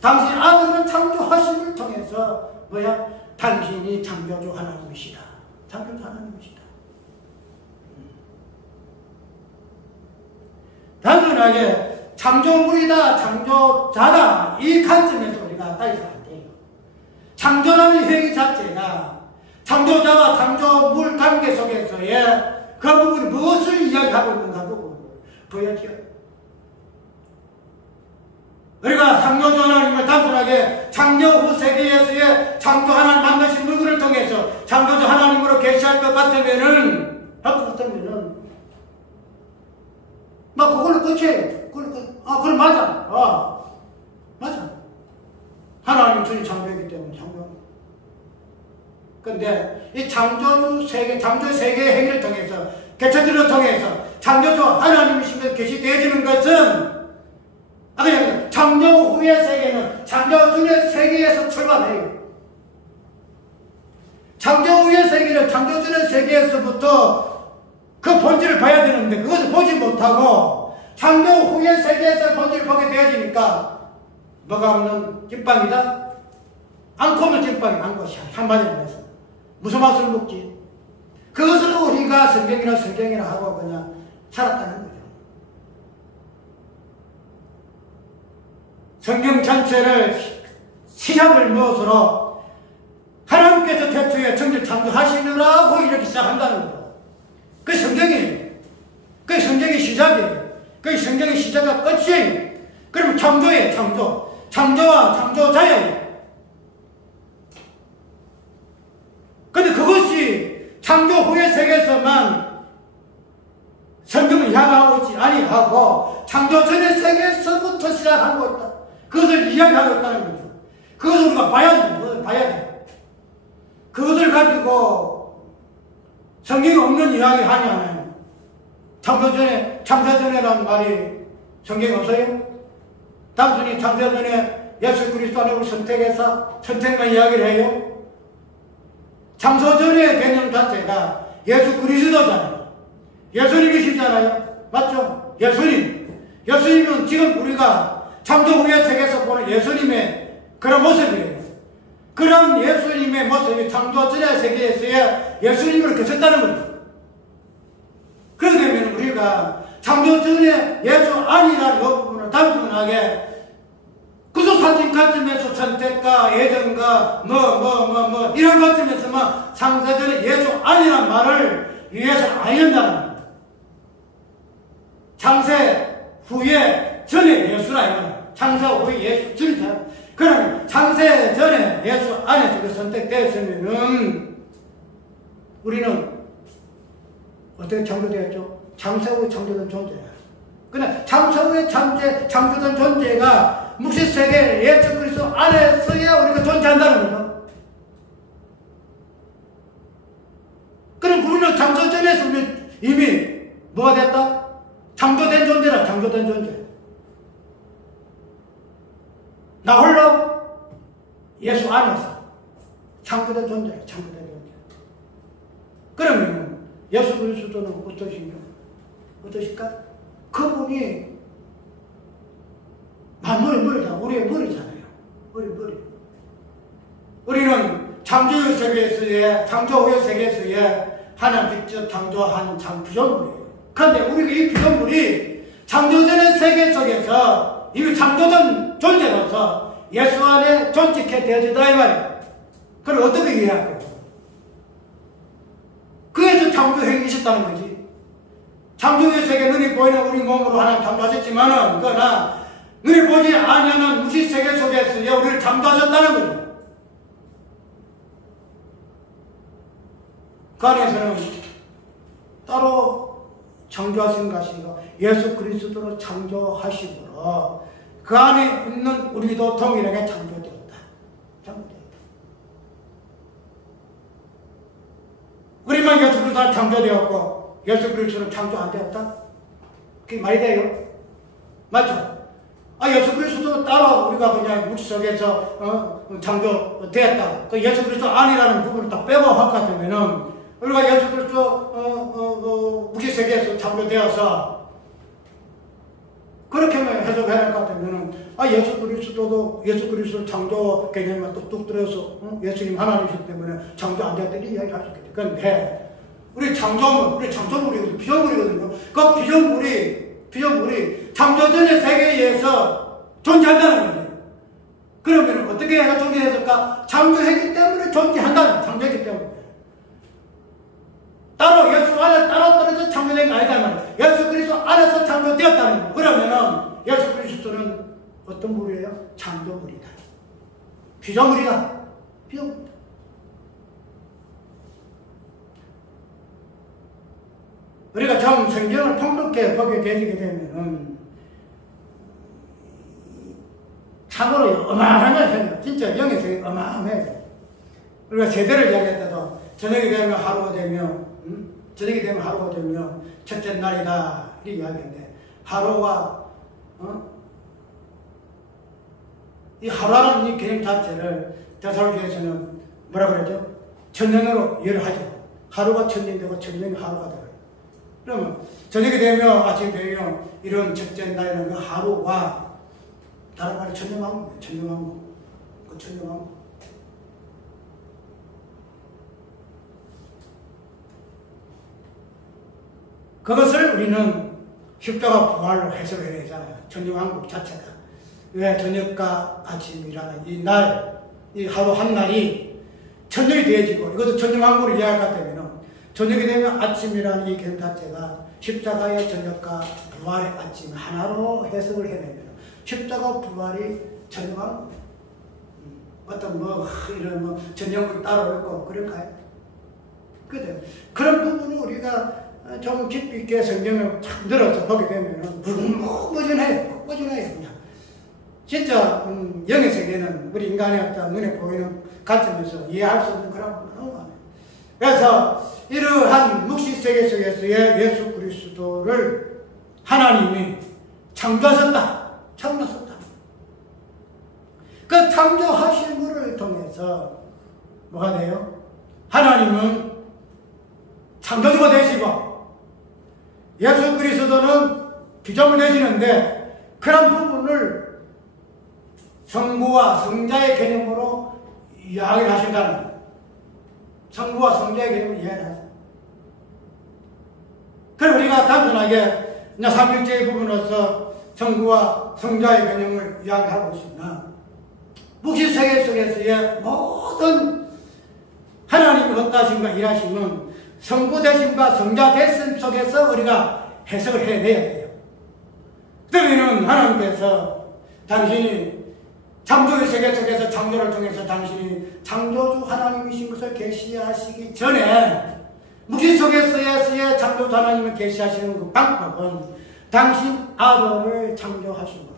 당신 아들은 창조하심을 통해서 뭐야? 당신이 창조주 하나님이시다. 창조주 하나님이시다. 단순하게 창조물이다, 창조자다 이 관점에서 우리가 따져서 안 돼요. 창조라는 행위 자체가 창조자와 창조물 관계 속에서의 그 부분이 무엇을 이야기하고 있는가 부분을 보여줘요. 우리가 창조주 하나님을 단순하게 창조 후 세계에서의 창조 하나님 만드신 물건을 통해서 창조주 하나님으로 계시할 것 같으면은 막 그걸로 끝이에요. 그럼 맞아. 맞아. 하나님 주님 창조이기 때문에 창조. 근데 이 창조주 세계, 창조 세계의 행위를 통해서, 개체들을 통해서 창조주 하나님이신 것 계시되어지는 것은 그냥 창조 후의 세계는 창조주의 세계에서 출발해요. 창조 후의 세계는 창조주의 세계에서부터 그 본질을 봐야 되는데 그것을 보지 못하고 창조 후의 세계에서 본질을 보게 되어지니까 뭐가 없는 찐빵이다? 안 커면 찐빵이 안 것이야. 한마디로 해서. 무슨 맛을 먹지? 그것으로 우리가 성경이라 하고 그냥 살았다는 거죠. 성경 전체를 시작을 무엇으로 하나님께서 태초에 천지를 창조하시느라고 이렇게 시작한다는 거죠. 그게 성경이에요. 그게 성경의 시작이에요. 그게 성경의 시작과 끝이에요. 그럼 창조예요. 창조와 창조자예요. 근데 그것이 창조 후의 세계에서만 성경을 향하고 있지 아니하고 창조 전의 세계에서부터 시작하고 있다. 그것을 이야기하고 있다는 거죠. 그것을 우리가 봐야 돼. 그것을 가지고 성경에 없는 이야기 하냐면 창조 전에라는 말이 성경에 없어요? 단순히 창조 전에 예수 그리스도를 선택해서 선택만 이야기를 해요? 창조 전의 개념 자체가 예수 그리스도잖아요. 예수님이시잖아요. 맞죠? 예수님은 지금 우리가 창조 후의 세계에서 보는 예수님의 그런 모습이에요. 그런 예수님의 모습이 창조 전의 세계에서의 예수님을 거쳤다는 거죠. 그렇게 되면 우리가 창조 전에 예수 아니라는 부분을 단순하게 구속 사진 관점에서 선택과 예정과 이런 관점에서만 창세 전에 예수 아니란 말을 위해서 안 한다는 거예요. 창세 후에 전에 예수라 이거는 창세 후에 예수 전이잖아. 그러면 창세 전에 예수 안에서 그 선택되었으면은 우리는 어떻게 창조되었죠? 창세 후에 창조된 존재야. 근데 창세 후에 창조된 존재가 묵시세계 예수 그리스도 안에서야 우리가 존재한다는 거죠. 그럼 우리는 창조 전에서 이미 뭐가 됐다? 창조된 존재라. 창조된 존재. 나 홀로 예수 안에서 창조된 존재라. 창조된 존재. 그러면 예수 그리스도는 어떠실까? 그분이 만물의 머리잖아. 우리의 머리잖아요. 머리. 우리는 창조의 세계에서의, 창조 후의 세계에서의 하나님 직접 창조한 피조물이에요. 그런데 우리가 이 피조물이 창조 전의 세계 속에서 이미 창조된 존재로서 예수 안에 존재케 되어지다 이 말이에요. 그럼 어떻게 이해할까요? 그래서 창조 행위이셨다는 거지. 창조의 세계 눈이 보이는 우리 몸으로 하나님 창조하셨지만은 그러나 눈이 보지 아니하는 무시 세계 속에서 우리를 창조하셨다는 거죠. 그 안에서는 따로 창조하신 것이 예수 그리스도로 창조하시므로 그 안에 있는 우리도 동일하게 창조되었다. 우리만 예수 그리스도로 창조되었고 예수 그리스도는 창조 안 되었다? 그게 말이 돼요? 맞죠? 예수 그리스도 따로 우리가 그냥 묵시 속에서 창조되었다. 그 예수 그리스도 아니라는 부분을 딱 빼고 할 것 같으면은 우리가 예수 그리스도 묵시 세계에서 창조되어서 그렇게만 해석해야 할 것 같으면은 예수 그리스도 창조 개념만 뚝뚝 들어서 예수님 하나님이시기 때문에 창조 안 되었다 이렇게 이야기할 수 있겠죠. 그런데 우리 창조물이거든요. 피조물이거든요. 그 피조물이 창조 전의 세계에서 존재한다는 거예요. 그러면 어떻게 해서 존재했을까? 창조했기 때문에 존재한다는 거예요. 창조했기 때문에. 따로 예수 안에 따로 떨어져 창조된 게 아니다는 말이에요. 예수 그리스도 안에서 창조되었다는 거예요. 그러면은 예수 그리스도는 어떤 물이에요? 창조물이다. 피조물이다. 피조물이다. 우리가 좀 성경을 폭넓게 보게 되게 되면은 참으로 어마어마해요. 진짜 영에서 어마어마해요. 우리가 세대를 이야기할 때도 저녁이 되면 하루가 되면 저녁이 되면 하루가 되면 첫째 날이다 이렇게 이야기하는데 하루가 이 하루라는 이 개념 자체를 데살로니가서는 뭐라 그러죠? 천년으로 이해를 하죠. 하루가 천년이 되고 천년이 하루가 되고. 그러면 저녁이 되면 아침이 되면 이런 첫째 날이라는 그 하루가 다른 말로 천년왕국, 천년왕국, 그 천년왕국. 그것을 우리는 십자가 부활로 해석을 해야 되잖아요. 천년왕국 자체가. 왜 저녁과 아침이라는 이 날, 이 하루 한 날이 천년이 되어지고 이것도 천년왕국을 이해할 것 때문에 저녁이 되면 아침이라는 이 개념 자체가 십자가의 저녁과 부활의 아침 하나로 해석을 해내면 십자가 부활이 천년왕국. 어떤 이런 전형을 따로 있고 그럴까요? 그죠? 그런 부분을 우리가 좀 깊이 있게 성경을 참 들어서 보게 되면은 무궁무진해요. 무궁무진해요. 그냥. 진짜 영의 세계는 우리 인간의 어떤 눈에 보이는 관점에서 이해할 수 없는 그런 부분이 너무 많아요. 그래서 이러한 묵시세계 속에서의 예수 그리스도를 하나님이 창조하셨다. 창조하셨다. 그 창조하신 분을 통해서 뭐가 돼요? 하나님은 창조주가 되시고 예수 그리스도는 피조물 되시는데 그런 부분을 성부와 성자의 개념으로 이야기를 하신다는 거예요. 성부와 성자의 개념을 이야기를 하죠. 그럼 우리가 단순하게 삼일체의 부분으로서 성부와 성자의 개념을 이야기하고 있으나 묵시세계 속에서의 모든 하나님의 어떠하심과 일하심은 성부 되심과 성자 되심 속에서 우리가 해석을 해내야 돼요. 그러면 하나님께서 당신이 창조의 세계 속에서 창조를 통해서 당신이 창조주 하나님이신 것을 계시하시기 전에 묵시 속에서의 창조주 하나님을 계시하시는 그 방법은 당신 아들을 창조하심으로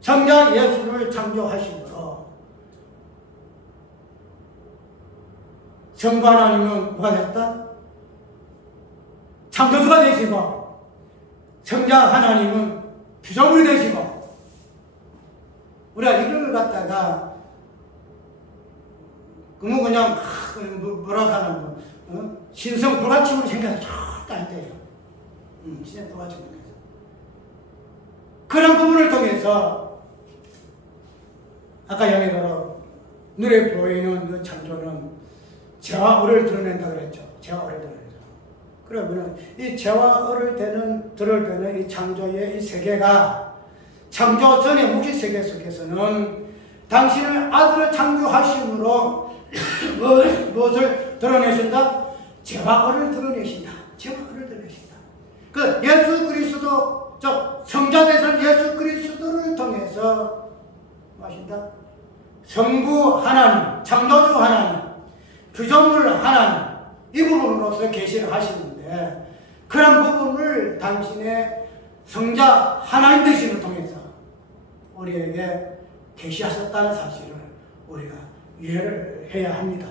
성자 예수를 창조하심으로 성부 하나님은 뭐가 됐다? 창조주가 되시고 성자 하나님은 피조물이 되시고 우리가 이걸 갖다가 그냥 뭐라 하나 신성 불가침으로 생겨서 절대 안 돼요. 신성 불가침으로 생겨서 그런 부분을 통해서 아까 얘기대로 눈에 보이는 그 창조는 재와 을을 드러낸다 그랬죠. 재와 을을 드러낸다. 그러면 이 재와 을을 드러낼 때는 이 창조의 이 세계가 창조 전의 묵시 세계 속에서는 당신을 아들을 창조하심으로 무엇을 드러내신다? 재와 을을 드러내신다. 재와 을을 드러내신다. 그 예수 그리스도, 즉 성자 되신 예수 그리스도를 통해서 뭐 하신다? 성부 하나님, 창조주 하나님, 피조물 하나님 이 부분으로서 계시를 하시는데 그런 부분을 당신의 성자 하나님 되심을 통해서 우리에게 계시하셨다는 사실을 우리가 이해를 해야 합니다.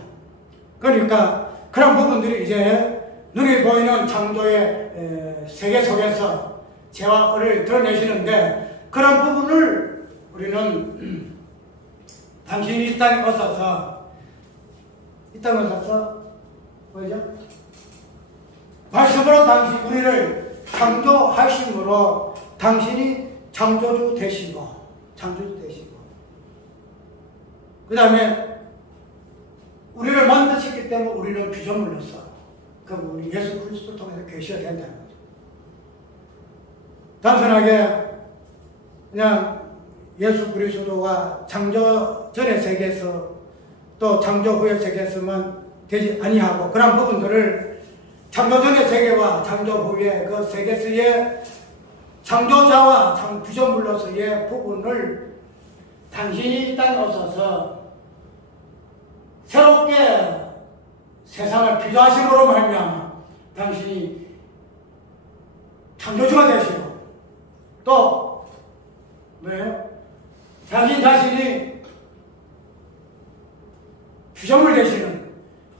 그러니까 그런 부분들이 이제 눈에 보이는 창조의 세계 속에서 재와 을을 드러내시는데 그런 부분을 우리는 당신이 이 땅에 오셔서 뭐죠? 말씀으로 당신 우리를 창조하심으로 당신이 창조주 되시고 그 다음에 우리를 만드셨기 때문에 우리는 피조물로서 그럼 우리 예수 그리스도 통해서 계셔야 된다는 거죠. 단순하게 그냥 예수 그리스도가 창조 전의 세계에서 또 창조 후의 세계에서만 되지 아니하고 그런 부분들을 창조 전의 세계와 창조 후의 그 세계에서의 창조자와 구조물로서의 부분을 당신이 이 땅에 오셔서 새롭게 세상을 피조하심으로 말미암아 당신이 창조주가 되시고 또 뭐예요? 당신 자신이 피조물 되시는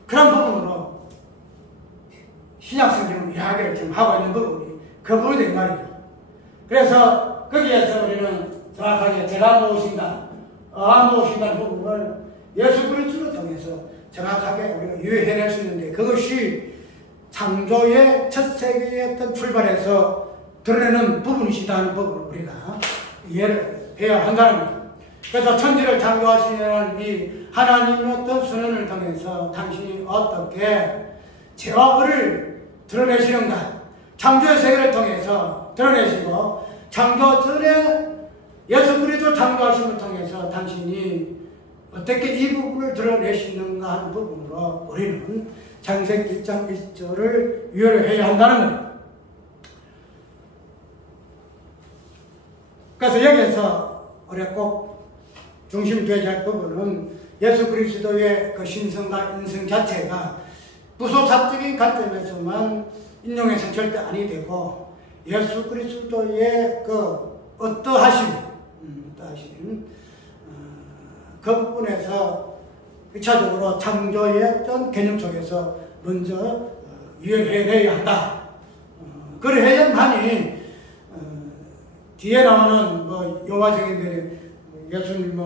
그런 부분으로 신약성경은 이야기를 지금 하고 있는 부분이 그 부분이 된 말이죠. 그래서 거기에서 우리는 정확하게 제가 무엇인가, 무엇인가 부분을 예수 그리스도를 통해서 정확하게 우리가 유해해낼 수 있는데 그것이 창조의 첫 세계의 어떤 출발에서 드러내는 부분이시다는 부분을 우리가 이해를 해야 한다는 거죠. 그래서 천지를 창조하시는 이 하나님의 어떤 선언을 통해서 당신이 어떻게 죄와 의를 드러내시는가, 창조의 세계를 통해서 드러내시고 창조 전에 예수 그리스도 창조하심을 통해서 당신이 어떻게 이 부분을 드러내시는가 하는 부분으로 우리는 창세기 1장 1절을 유효해야 한다는 거예요. 그래서 여기서 우리가 꼭 중심되어야 할 부분은 예수 그리스도의 그 신성과 인성 자체가 부소사적인 관점에서만 인용해서는 절대 아니 되고 예수 그리스도의 그 어떠하심 그 부분에서 1차적으로 창조의 어떤 개념 속에서 먼저 이해해내야 한다. 그래야만이 뒤에 나오는 뭐 요화적인 예수님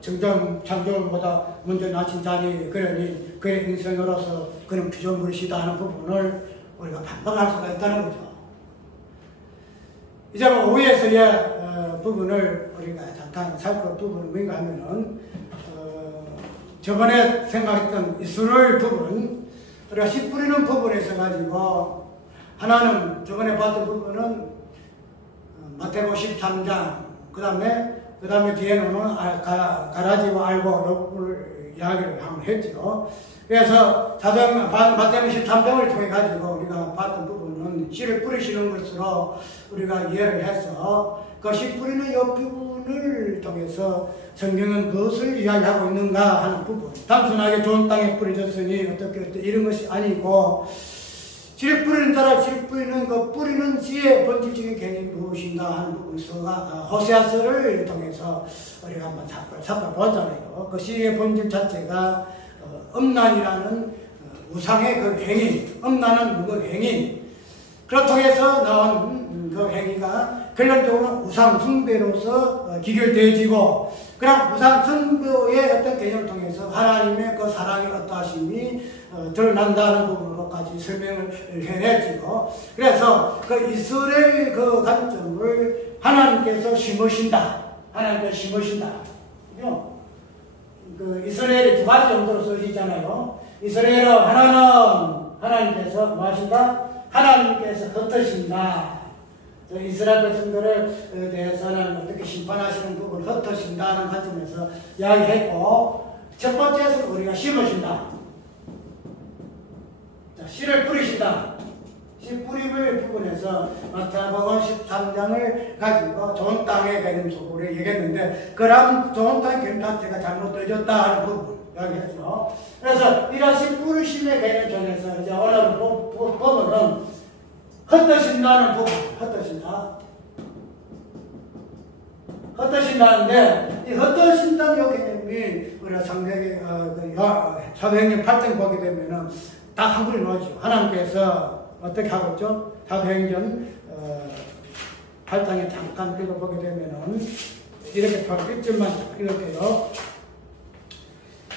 정정 창조보다 먼저 나신 자니 그러니 그의 인생으로서 그는 피조물이시다 하는 부분을 우리가 반박할 수가 있다는 거죠. 이제 뭐 5에서의 부분을 우리가 잠깐 살펴볼 부분은 뭔가 하면은 저번에 생각했던 이스라엘 부분, 우리가 씨 뿌리는 부분에서 가지고 하나는 저번에 봤던 부분은 마태복음 13장 그 다음에 뒤에는 가라지와 알고를 이야기를 한번 했죠. 그래서 마태복음 13장을 통해 가지고 우리가 봤던 부분은 씨를 뿌리시는 것으로 우리가 이해를 해서 그 씨 뿌리는 이 부분을 통해서 성경은 무엇을 이야기하고 있는가 하는 부분. 단순하게 좋은 땅에 뿌려졌으니 어떻게 이런 것이 아니고 씨를 뿌리는 자라 씨를 뿌리는 그 뿌리는 씨의 본질적인 개념이 무엇인가 하는 부분에서 호세아서를 통해서 우리가 한번 살펴보잖아요. 그 씨의 본질 자체가 음란이라는 우상의 그 행위, 음란은 그 행위. 그렇다고 해서 나온 그 행위가 결론적으로 우상 숭배로서 기결되어지고 그런 우상 숭배의 어떤 개념을 통해서 하나님의 그 사랑의 어떠하심이 드러난다는 부분으로까지 설명을 해내지고 그래서 그 이스라엘 그 관점을 하나님께서 심으신다. 하나님께서 심으신다. 그 이스라엘이 두 가지 정도로 써지잖아요. 이스라엘은 하나는 하나님께서 뭐 하신다? 하나님께서 흩으신다. 이스라엘 백성들에 대해서는 어떻게 심판하시는 부분을 흩으신다는 관점에서 이야기했고 첫 번째에서 우리가 심으신다. 자, 씨를 뿌리신다. 씨 뿌림을 부분에서 마태복음 13장을 가지고 좋은 땅의 개념 속으로 얘기했는데 그런 좋은 땅의 개념 자체가 잘못되어졌다 하는 부분 이야기했죠. 그래서 이런 씨 뿌리심의 개념 중에서 이제 오늘 부분은 흩어진다는 부분, 흩어진다는데, 이 흩어진다는 요 개념이 우리가 상대기, 사도행전 8장 보게 되면은 딱 한 분이 나오죠. 하나님께서 어떻게 하고 있죠? 사도행전 8장에 잠깐 읽어보게 되면은 이렇게 바로 1절만 읽을게요.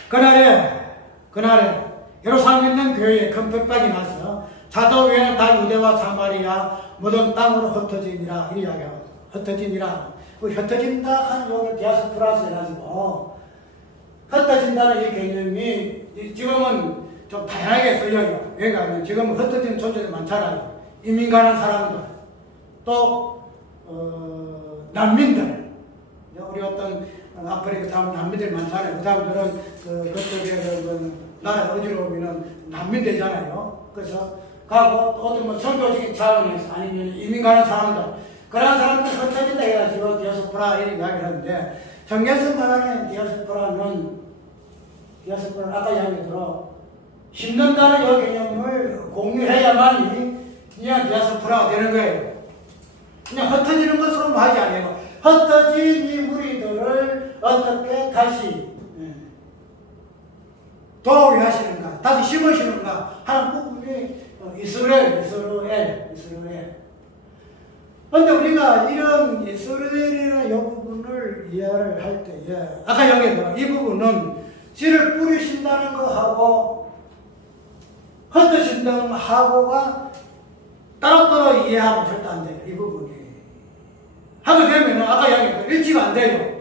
그날에 예루살렘에 있는 교회에 큰 벽박이 나서 사도 외에는 다 유대와 사마리아 모든 땅으로 흩어지니라 이 이야기하고 흩어지니라 그 흩어진다 하는 용어를 디아스포라스 해가지고 흩어진다는 이 개념이 지금은 좀 다양하게 쓰여요. 왜냐하면 지금은 흩어진 존재들이 많잖아요. 이민 가는 사람들 또 난민들 우리 어떤 아프리카 사람 난민들 많잖아요. 그 사람들은 그쪽에 나라 어디로 오면 난민 되잖아요. 그래서 가고 어떤 뭐 선교적인 차원에서 아니면 이민 가는 사람들 그런 사람들 흩어진다 해가지고 디아스포라 이런 이야기를 하는데, 정교에서 말하는 디아스포라는 아까 이야기대로 심는다는 이 개념을 공유해야만이 그냥 디아스포라가 되는 거예요. 그냥 흩어지는 것으로 하지 않아요. 흩어진 이 무리들을 어떻게 다시 돌아오게 하시는가, 다시 심으시는가 하는 부분이 이스라엘. 근데 우리가 이런 이스라엘이라는 이 부분을 이해를 할 때에, 아까 여기서 이 부분은 씨를 뿌리신다는 거하고 흩어진다는 하고가 따로따로 이해하면 절대 안 돼요. 이 부분이. 하게 되면 아까 이야기했던 일치가 안 돼요.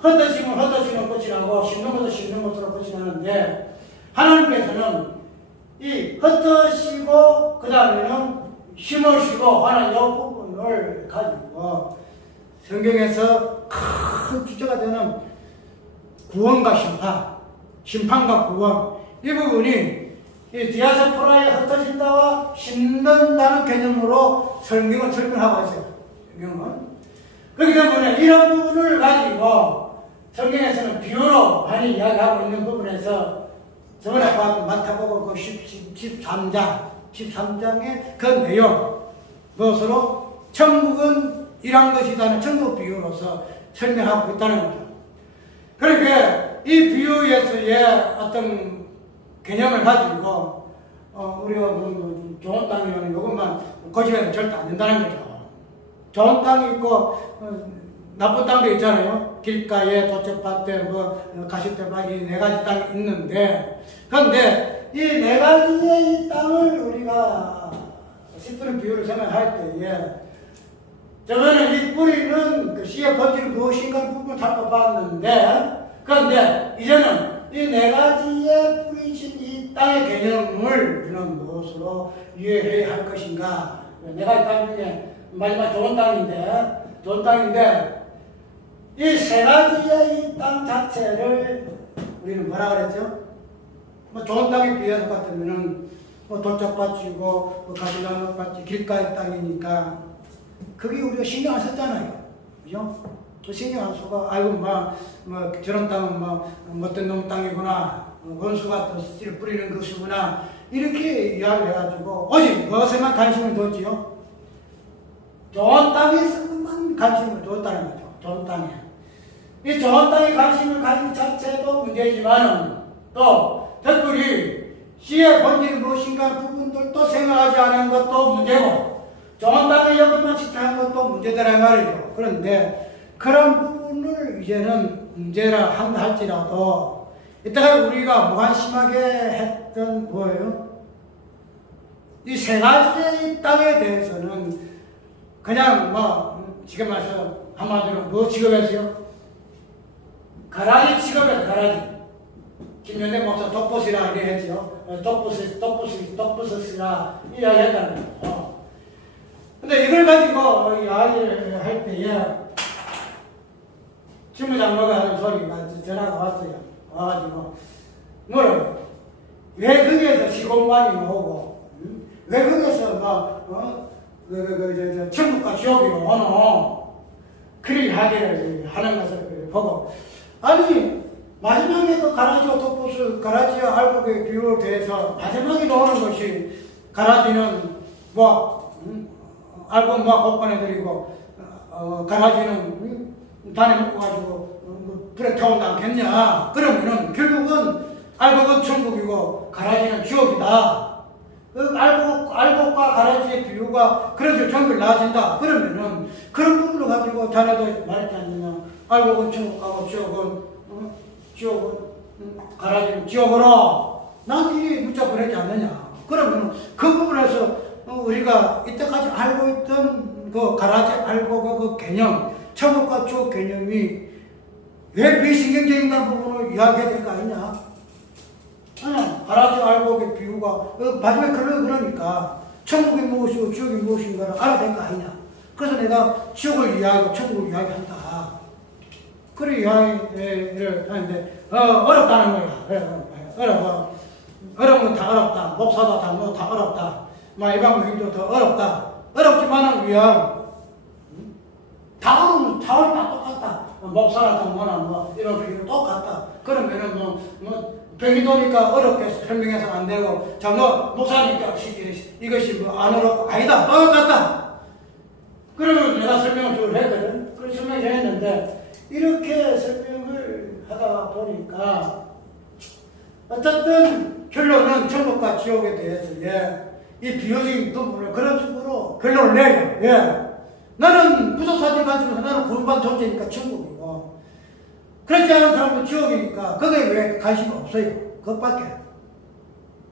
흩어지면 흩어지는 끝이 나고 심는 것도 심는 것으로 끝이 나는데, 하나님께서는 이 흩어지고 그 다음에는 심으시고 하는 이 부분을 가지고 성경에서 큰 주제가 되는 구원과 심판과 구원, 이 부분이 이 디아스포라에 흩어진다와 심는다는 개념으로 성경을 설명하고 있어요. 성경은. 그렇기 때문에 이런 부분을 가지고 성경에서는 비유로 많이 이야기하고 있는 부분에서 저번에 봤던 마태복음 그 13장의 그 내용, 그것으로 천국은 이런 것이다는 천국 비유로서 설명하고 있다는 거죠. 그러니까 이 비유에서의 어떤 개념을 가지고 우리가 좋은 땅이면 이것만 고집해도 절대 안 된다는 거죠. 좋은 땅이 있고 나쁜 땅도 있잖아요. 길가에 도적밭에 가시대밭 이 네 가지 땅이 있는데, 그런데 이 네 가지의 이 땅을 우리가 씨뿌리 비유를 생각할 때에, 저거는 이 뿌리는 그 씨의 본질이 무엇인가 부분을 살펴봤는데, 그런데 이제는 이 네 가지의 뿌리신 이 땅의 개념을 우리는 무엇으로 이해해야 할 것인가? 네 가지 땅 중에 마지막 좋은 땅인데, 이 세 가지의 이 땅 자체를 우리는 뭐라 그랬죠? 좋은 땅에 비해서 같으면은 돌짝밭이고 가지나무밭이 길가의 땅이니까 그게 우리가 신경 안 썼잖아요. 그죠? 그 신경 안 쓰고, 아이고, 저런 땅은 못된 놈 땅이구나, 원수가 또 씨를 뿌리는 것이구나, 이렇게 이야기를 해가지고, 오직 무엇에만 관심을 뒀지요? 좋은 땅에서만 관심을 뒀다는 거죠. 좋은 땅에. 이 좋은 땅에 관심을 가진 자체도 문제이지만은, 또, 특별히 씨의 본질이 무엇인가 부분들도 생각하지 않은 것도 문제고, 좋은 땅에 여기만 집착한 것도 문제더라 말이죠. 그런데 그런 부분을 이제는 문제라 한다 할지라도, 이따가 우리가 무관심하게 했던 뭐예요? 이 세 가지의 땅에 대해서는 그냥 지금 말해서 한마디로 뭐 취급했어요? 가라지 취급했어요. 가라지. 김연대 목사 덕보시라 이래 했죠. 덕보시라 이야기 했다는 거예요. 근데 이걸 가지고 이야기를 할 때에 주무장로가 하는 소리가 전화가 왔어요. 와가지고 뭐를 왜 거기에서 시공간이 나오고 왜 거기에서 천국과 지옥이 오노, 그런 이야기를 하는 것을 보고, 아니 마지막에 그 가라지와 덕보스, 가라지와 알곡의 비유에 대해서 마지막에 나오는 것이, 가라지는 알곡 복권해드리고 가라지는 단에 묶어가지고 불에 태운다 않겠냐? 그러면은 결국은 알곡은 천국이고 가라지는 지옥이다. 그 알곡과 가라지의 비유가 그래서 전결 나아진다. 그러면은 그런 부분을 가지고 자네도 말했지 않느냐? 알곡은 천국하고 지옥은 가라지는 지옥으로 나한테 문자 보내지 않느냐? 그러면 그 부분에서 우리가 이때까지 알고 있던 그 가라지 알곡의 그 개념, 천국과 지옥 개념이 왜 비신경적인 부분을 이야기해야 될 거 아니냐? 가라지 알곡의 비유가 마지막에 그러니까 천국이 무엇이고 지옥이 무엇인가를 알아야 될 거 아니냐? 그래서 내가 지옥을 이야기하고 천국을 이야기한다. 그런 이야기를 하는데 어렵다는 거야. 어려운 건 다 어렵다. 목사도 다 어렵다. 일반 교육도 더 어렵다. 어렵지만은 다음은 다 똑같다. 목사나 뭐나 뭐 이런 비교 똑같다. 그러면은 병이 도니까 어렵게 설명해서 안 되고, 자, 너 목사니까 이것이 뭐 안으로 아니다. 똑같다. 그러면 내가 설명을 쭉 했거든. 그래서 설명을 했는데, 이렇게 설명을 하다 보니까 어쨌든 결론은 천국과 지옥에 대해서 이 비유적인 부분을 그런 식으로 결론을 내려. 나는 부족하지 가지면서 나는 구원받은 존재니까 천국이고, 그렇지 않은 사람은 지옥이니까 거기에 왜 관심이 없어요. 그것밖에.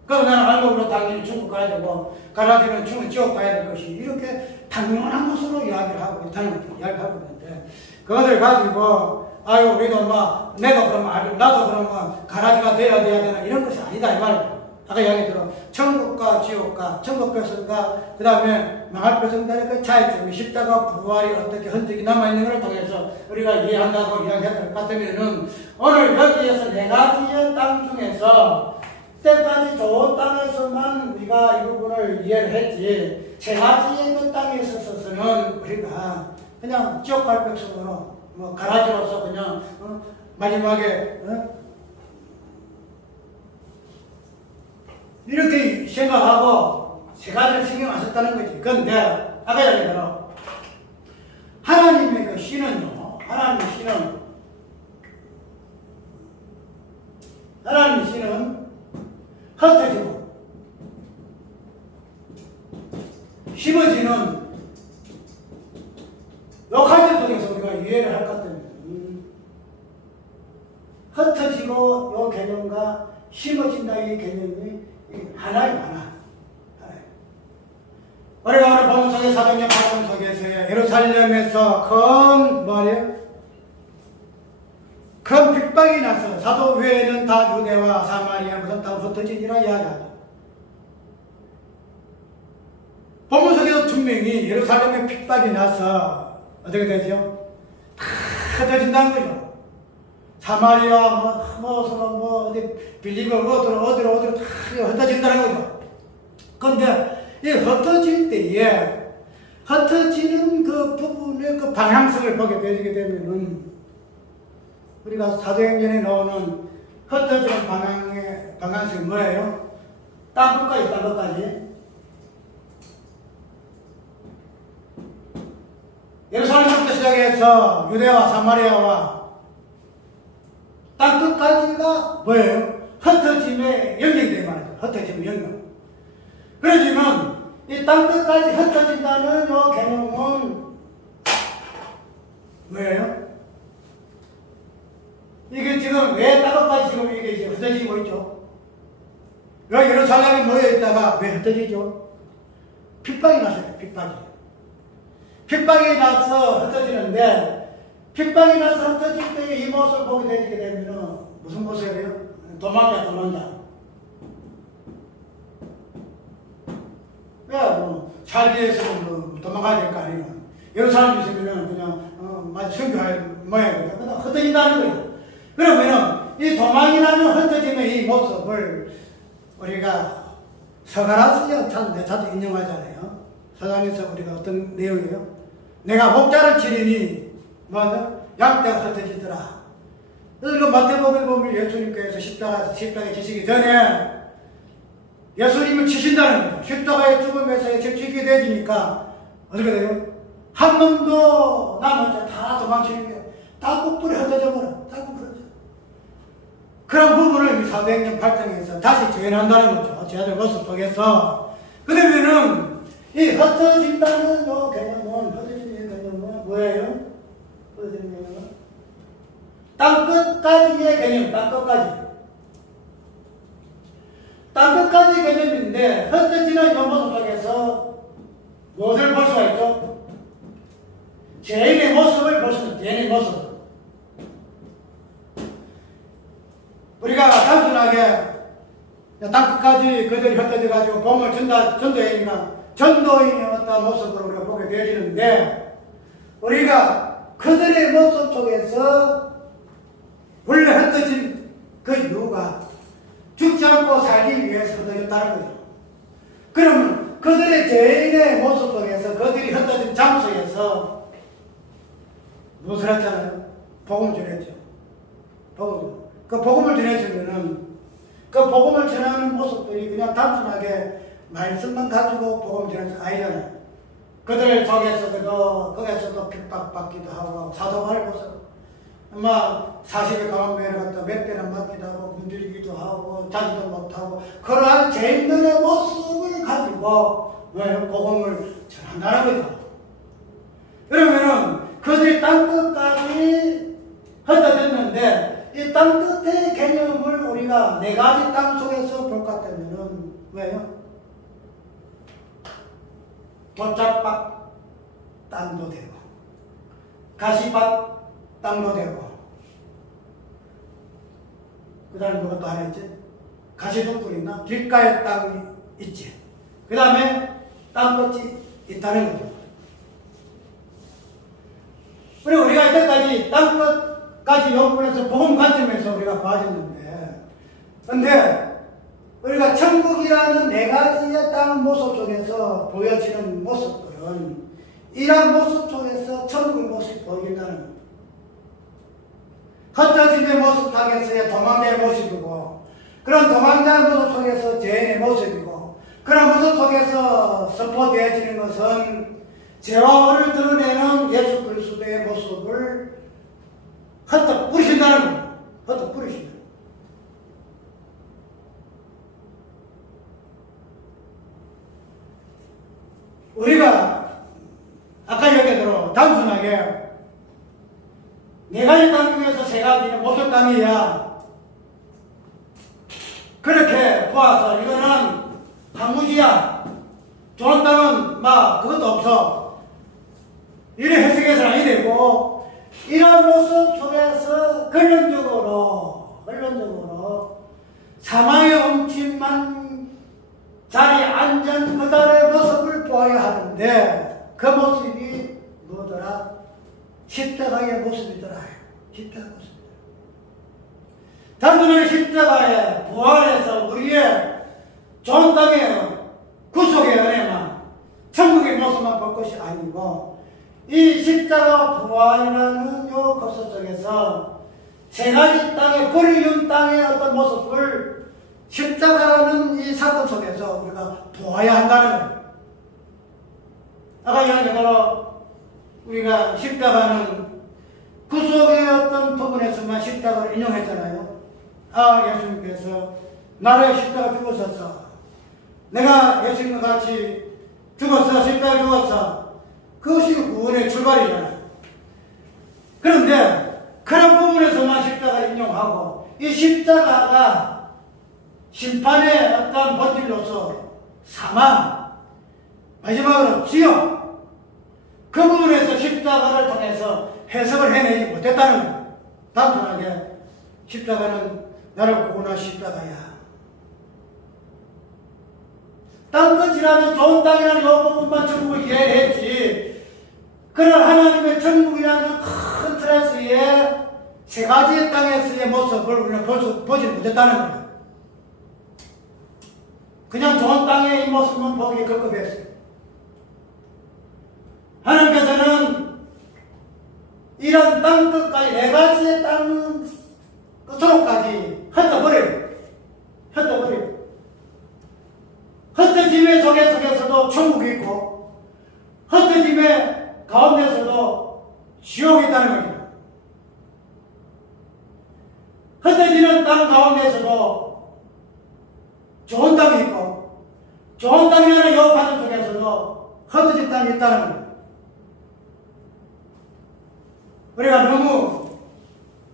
그럼 나는 알고보다 당연히 천국 가야 되고, 가라지는 지옥 가야 될 것이 이렇게 당연한 것으로 이야기를 하고 있는데, 그것을 가지고 아유 우리도 막 내가 그러면 나도 그러면 가라지가 돼야 되나 이런 것이 아니다 이 말이에요. 아까 이야기대로 천국과 지옥과 천국 백성과 그 다음에 망할 백성들의 그 차이점이 십자가 부활이 어떻게 흔적이 남아있는 것을 통해서 우리가 이해한다고 이야기할 것 같으면은 오늘 여기에서 네 가지의 땅 중에서 때까지 좋은 땅에서만 우리가 이 부분을 이해를 했지, 세 가지의 그 땅에 있어서는 우리가 그냥 지옥 갈 백성으로 가라지로서 그냥 마지막에 이렇게 생각하고 세 가지를 신경 안 썼다는 거지. 그런데 아까 얘기대로 하나님의 그 신은요, 하나님의 신은 흩어지고 심어지는 요 칼들 통해서 우리가 이해를 할 것 같으면 흩어지고 요 개념과 심어진다 이 개념이 하나예요. 우리가 오늘 본문 속에 사도행전 8장 속에서 예루살렘에서 큰 핍박이 나서 사도 외에는 다 유대와 사마리아 무슨 땅 흩어지니라 이야기하죠. 본문 속에도 분명히 예루살렘에 핍박이 나서 어떻게 되죠? 다 흩어진다는 거죠. 사마리아 어디 빌리고 어디로 다 흩어진다는 거죠. 그런데 이 흩어질 때에 흩어지는 그 부분의 그 방향성을 보게 되게 되면은 우리가 사도행전에 나오는 흩어지는 방향성이 뭐예요? 땅 끝까지 예루살렘부터 시작해서 유대와 사마리아와 땅 끝까지가 뭐예요? 흩어짐의 영역이 말이죠. 흩어짐의 영역. 그러지만 이 땅 끝까지 흩어진다는 이 개념은 뭐예요? 이게 지금 왜 땅 끝까지 지금 이게 흩어지고 있죠? 왜 예루살렘에 모여있다가 왜 흩어지죠? 핍박이 났어요. 핍박이 나서 흩어지는데, 핍박이 나서 흩어질 때 이 모습을 보게 되게 되면 무슨 모습이에요? 도망자. 살기 위해서 도망가야 될 거 아니에요. 예루살렘에 있으면 그냥 마치 순교할 모양이에요. 그냥 흩어진다는 거예요. 그러면은 이 도망이 나면 흩어지는 이 모습을 우리가 서가라스에 자주 인용하잖아요. 서당에서 우리가 어떤 내용이에요? 내가 목자를 치리니 양떼가 흩어지더라. 그래서 마태복음에 보면 예수님께서 십자가에 지시기 전에 예수님을 치신다는 거예요. 십자가의 죽음에서 지게 되지니까 어떻게 돼요? 한 놈도 남은 자 다 도망치는 게 다 꼭불에 흩어져 버려. 다 꼭불어져. 그런 부분을 사도행전 8장에서 다시 재현한다는 거죠. 제자들 모습 속에서. 그러면은 이 흩어진다는 개념은 뭐예요? 흩어지는 개념은 땅 끝까지의 개념, 땅 끝까지 개념인데 흩어지는 이 모습 속에서 무엇을 볼 수가 있죠? 죄인의 모습을 볼 수 있는 죄인의 모습. 우리가 단순하게 땅 끝까지 그들이 흩어져가지고 복음을 전도해니까 전도인의 어떤 모습으로 우리가 보게 되어지는데, 우리가 그들의 모습 속에서 원래 흩어진 그 이유가 죽지 않고 살기 위해서 흩어졌다는 거죠. 그러면 그들의 죄인의 모습 속에서 그들이 흩어진 장소에서 무엇을 했잖아요? 복음을 전했죠. 그 복음을 전했으면은 그 복음을 전하는 모습들이 그냥 단순하게 말씀만 가지고 복음을 전하는 게 아니잖아요. 그들 속에서도 거기서도 핍박받기도 하고 사도 바울도 막 40일 가운데를 갖다 몇 배나 맞기도 하고 문들기도 하고 자기도 못하고 그러한 죄인들의 모습을 가지고 왜 복음을 전한다는 거죠. 그러면은 그들이 땅끝까지 흩어졌는데 이 땅끝의 개념을 우리가 네 가지 땅 속에서 볼 것 같다면은 왜요? 도짝밭 땅도 되고 가시밭 땅도 되고 그 다음에 뭐가 또 하나 있지? 가시덤불 있나? 길가에 땅이 있지. 그 다음에 땅끝이 있다는 거죠. 그리고 우리가 이때까지 땅끝까지 연구해서 복음 관점에서 우리가 봐왔는데 근데 우리가 천국이라는 네 가지의 땅 모습 속에서 보여지는 모습들은 이러한 모습 속에서 천국의 모습이 보인다는 겁니다. 흩어짐의 모습 속에서의 도망자의 모습이고 그런 도망자의 모습 속에서 죄인의 모습이고 그런 모습 속에서 선포되어지는 것은 죄와 의를 드러내는 예수 그리스도의 모습을 흩어 뿌리신다는 거예요. 흩어 뿌리신다. 우리가 아까 얘기대로 단순하게 네 가지 땅 중에서 세 가지는 무슨 땅이야? 그렇게 보아서 이거는 황무지야. 좋은 땅은 막 그것도 없어. 이래 해석해서는 아니 되고 이런 모습 속에서 근원적으로 사망의 엉침만 자리에 앉은 그들의 모습을 보아야 하는데 그 모습이 뭐더라? 십자가의 모습이더라. 십자가 모습이더라. 단순하게 십자가의 부활에서 우리의 좋은 땅의 구속의 은혜만 천국의 모습만 볼 것이 아니고 이 십자가 부활이라는 요 거서 속에서 세 가지 땅의 버리운 땅의 어떤 모습을 십자가라는 이 사건 속에서 우리가 보아야 한다는 거예요. 아까 이야기대로 우리가 십자가는 구속의 어떤 부분에서만 십자가를 인용했잖아요. 아, 예수님께서 나를 십자가 죽으셨어. 내가 예수님과 같이 죽었어. 십자가 죽었어. 그것이 구원의 출발이잖아요. 그런데 그런 부분에서만 십자가를 인용하고 이 십자가가 심판의 어떤 본질로서 사망, 마지막으로 지옥, 그 부분에서 십자가를 통해서 해석을 해내지 못했다는 거예요. 단순하게 십자가는 나를 구원한 십자가야. 땅끝이라는 좋은 땅이라는 요 부분만 천국을 이해했지. 그런 하나님의 천국이라는 큰 틀에서의 세 가지의 땅에서의 모습을 우리는 보지 못했다는 거예요. 그냥 좋은 땅의 이 모습만 보기 급급했어요. 하나님께서는 이런 땅끝까지 네 가지의 땅 끝으로까지 흩어버려요. 흩어짐의 속에서도 천국이 있고 흩어짐의 가운데서도 지옥이 있다는 겁니다. 흩어지는 땅 가운데서도 좋은 땅이 있고 좋은 땅이라는 요 과정 속에서도 흩어진 땅이 있다는 겁니다. 우리가 너무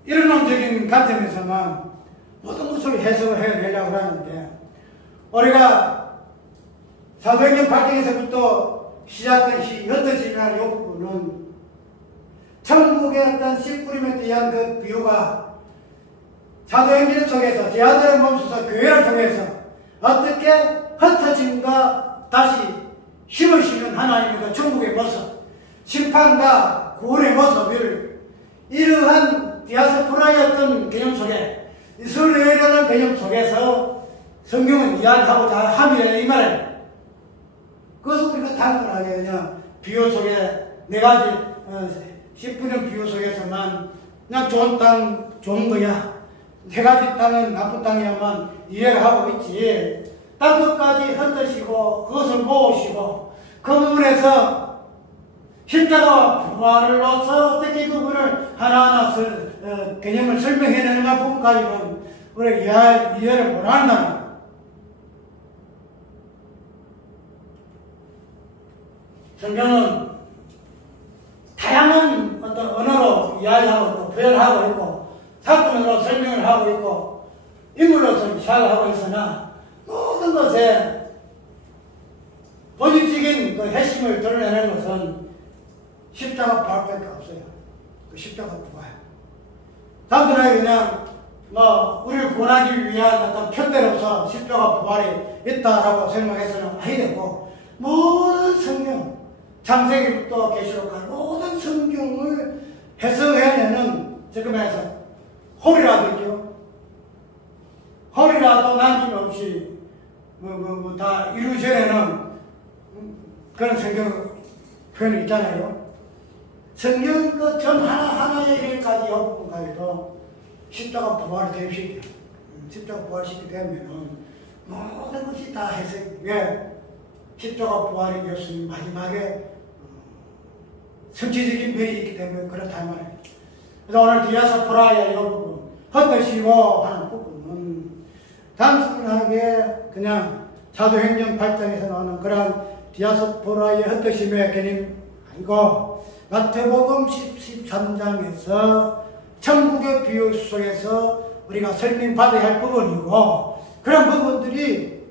이론적인 관점에서만 모든 것을 해석을 해내려고 하는데 우리가 사도행전 8장에서부터 시작된 흩어지라는 이 부분은 천국의 어떤 씨 뿌림에 대한 그 비유가 사도행전 속에서 제자들을 멈춰서 교회를 통해서 어떻게 흩어짐과 다시 힘을 실는 하나님의 그 천국의 모습, 심판과 구원의 모습을 이러한 디아스포라의 어떤 개념 속에 이스라엘이라는 개념 속에서 성경은 이야기하고자 함이래 이 말이에요. 그것을 우리가 단순하게 그냥 비유 속에 네 가지 10분의 비유 속에서만 그냥 좋은 땅, 좋은 거야. 세 가지 땅은 나쁜 땅이야만 이해를 하고 있지. 땅 끝까지 흔드시고 그것을 모으시고 그 부분에서 십자가 부활로서 어떻게 그분을 하나하나 개념을 설명해내는가 부분까지는 우리가 이해를 못한다는 거예요. 성경은 다양한 어떤 언어로 이야기하고 있고 표현하고 있고 사건으로 설명을 하고 있고 인물로서 시작을 하고 있으나 모든 것에 본질적인 그 핵심을 드러내는 것은 십자가 부활밖에 없어요. 그 십자가 부활. 단순하게 그냥 우리를 구원하기 위한 어떤 편대로서 십자가 부활이 있다라고 설명해서는 아니 되고 모든 성경 창세기부터 계시록까지 모든 성경을 해석해내는 지금에서 홀이라도 있죠. 홀이라도 남김없이 다 이루셔내는 그런 성경 표현이 있잖아요. 성경 그 점 하나하나의 일까지 옆부분까지도 십자가 부활을 대입시켜요. 십자가 부활시키게 되면은 모든 것이 다 해석이 왜 십자가 부활이 예수님 마지막에 성취적인 면이 있기 때문에 그렇다는 말이에요. 그래서 오늘 디아스포라의 이 부분 헛되시고 하는 부분은 단순하게 그냥 사도행전 8장에서 나오는 그런 디아스포라의 헛되심의 개념 아니고 마태복음 13장에서 천국의 비유 속에서 우리가 설명받아야 할 부분이고 그런 부분들이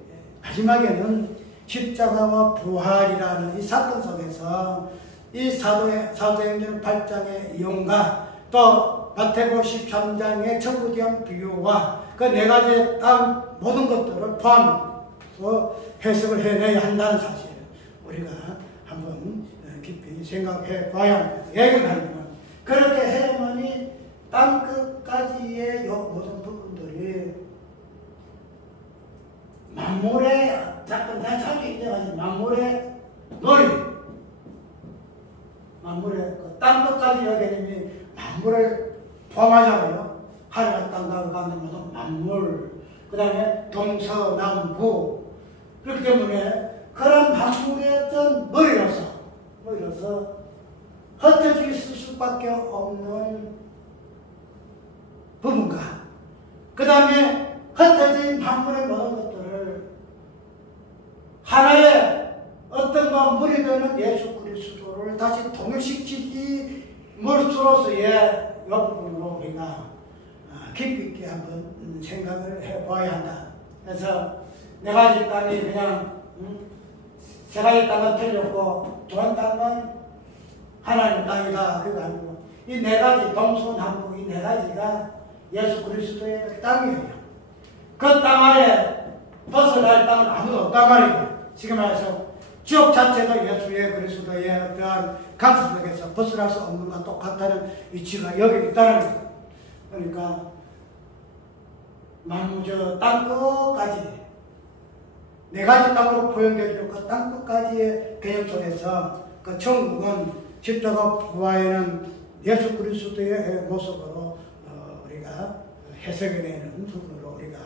마지막에는 십자가와 부활이라는 이 사건 속에서 이 사도행전 8장의 이용과 또 마태복음 13장의 천국에 대한 비유와 그 네 가지의 땅 모든 것들을 포함해서 해석을 해내야 한다는 사실을 우리가 한번 깊이 생각해 봐야 합니다. 얘기를 하면 그렇게 해야만이 땅 끝까지의 모든 부분들이 만물의 작은 자기 인정하지 만물의 놀이 만물의 그 땅 끝까지 여기님이 만물을 포함하잖아요. 하늘과 땅과 가운데 모든 만물 그 다음에 동서남북 그렇기 때문에 그런 만물의 어떤 머리로서 흩어질 수밖에 없는 부분과 그 다음에 흩어진 만물의 모든 것들을 하나의 어떤 머리 되는 예수 그리스도를 다시 통일시키기 물수로서의 부분으로 우리가 깊이 있게 한번 생각을 해봐야 한다. 그래서 네 가지 땅이 그냥 세 가지 땅은 틀렸고 좋은 땅은 하나님의 땅이다. 그거 아니고 이 네 가지 동서남북 이 네 가지가 예수 그리스도의 그 땅이에요. 그 땅 아래 벗어날 땅은 아무도 없단 말이에요. 지금 말해서 지옥 자체도 예수의 그리스도의 어떠한 강수 속에서 벗어날 수 없는 것과 똑같다는 위치가 여기 있다는 거예요. 그러니까 만무 땅 끝까지 네 가지 땅으로 표현되어지는 그 땅 끝까지의 개념 속에서 그 천국은 십자가 부활에는 예수 그리스도의 모습으로 우리가 해석해내는 부분으로 우리가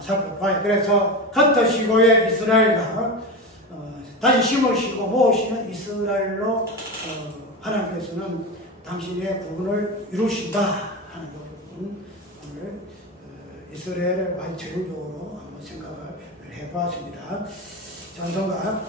살펴봐요. 그래서 흩어시고의 이스라엘과 다시 심으시고 모으시는 이스라엘로 하나님께서는 당신의 구분을 이루신다 하는 부분 오늘 이스라엘을 많이 전적으로 한번 생각을 해보았습니다. 찬송가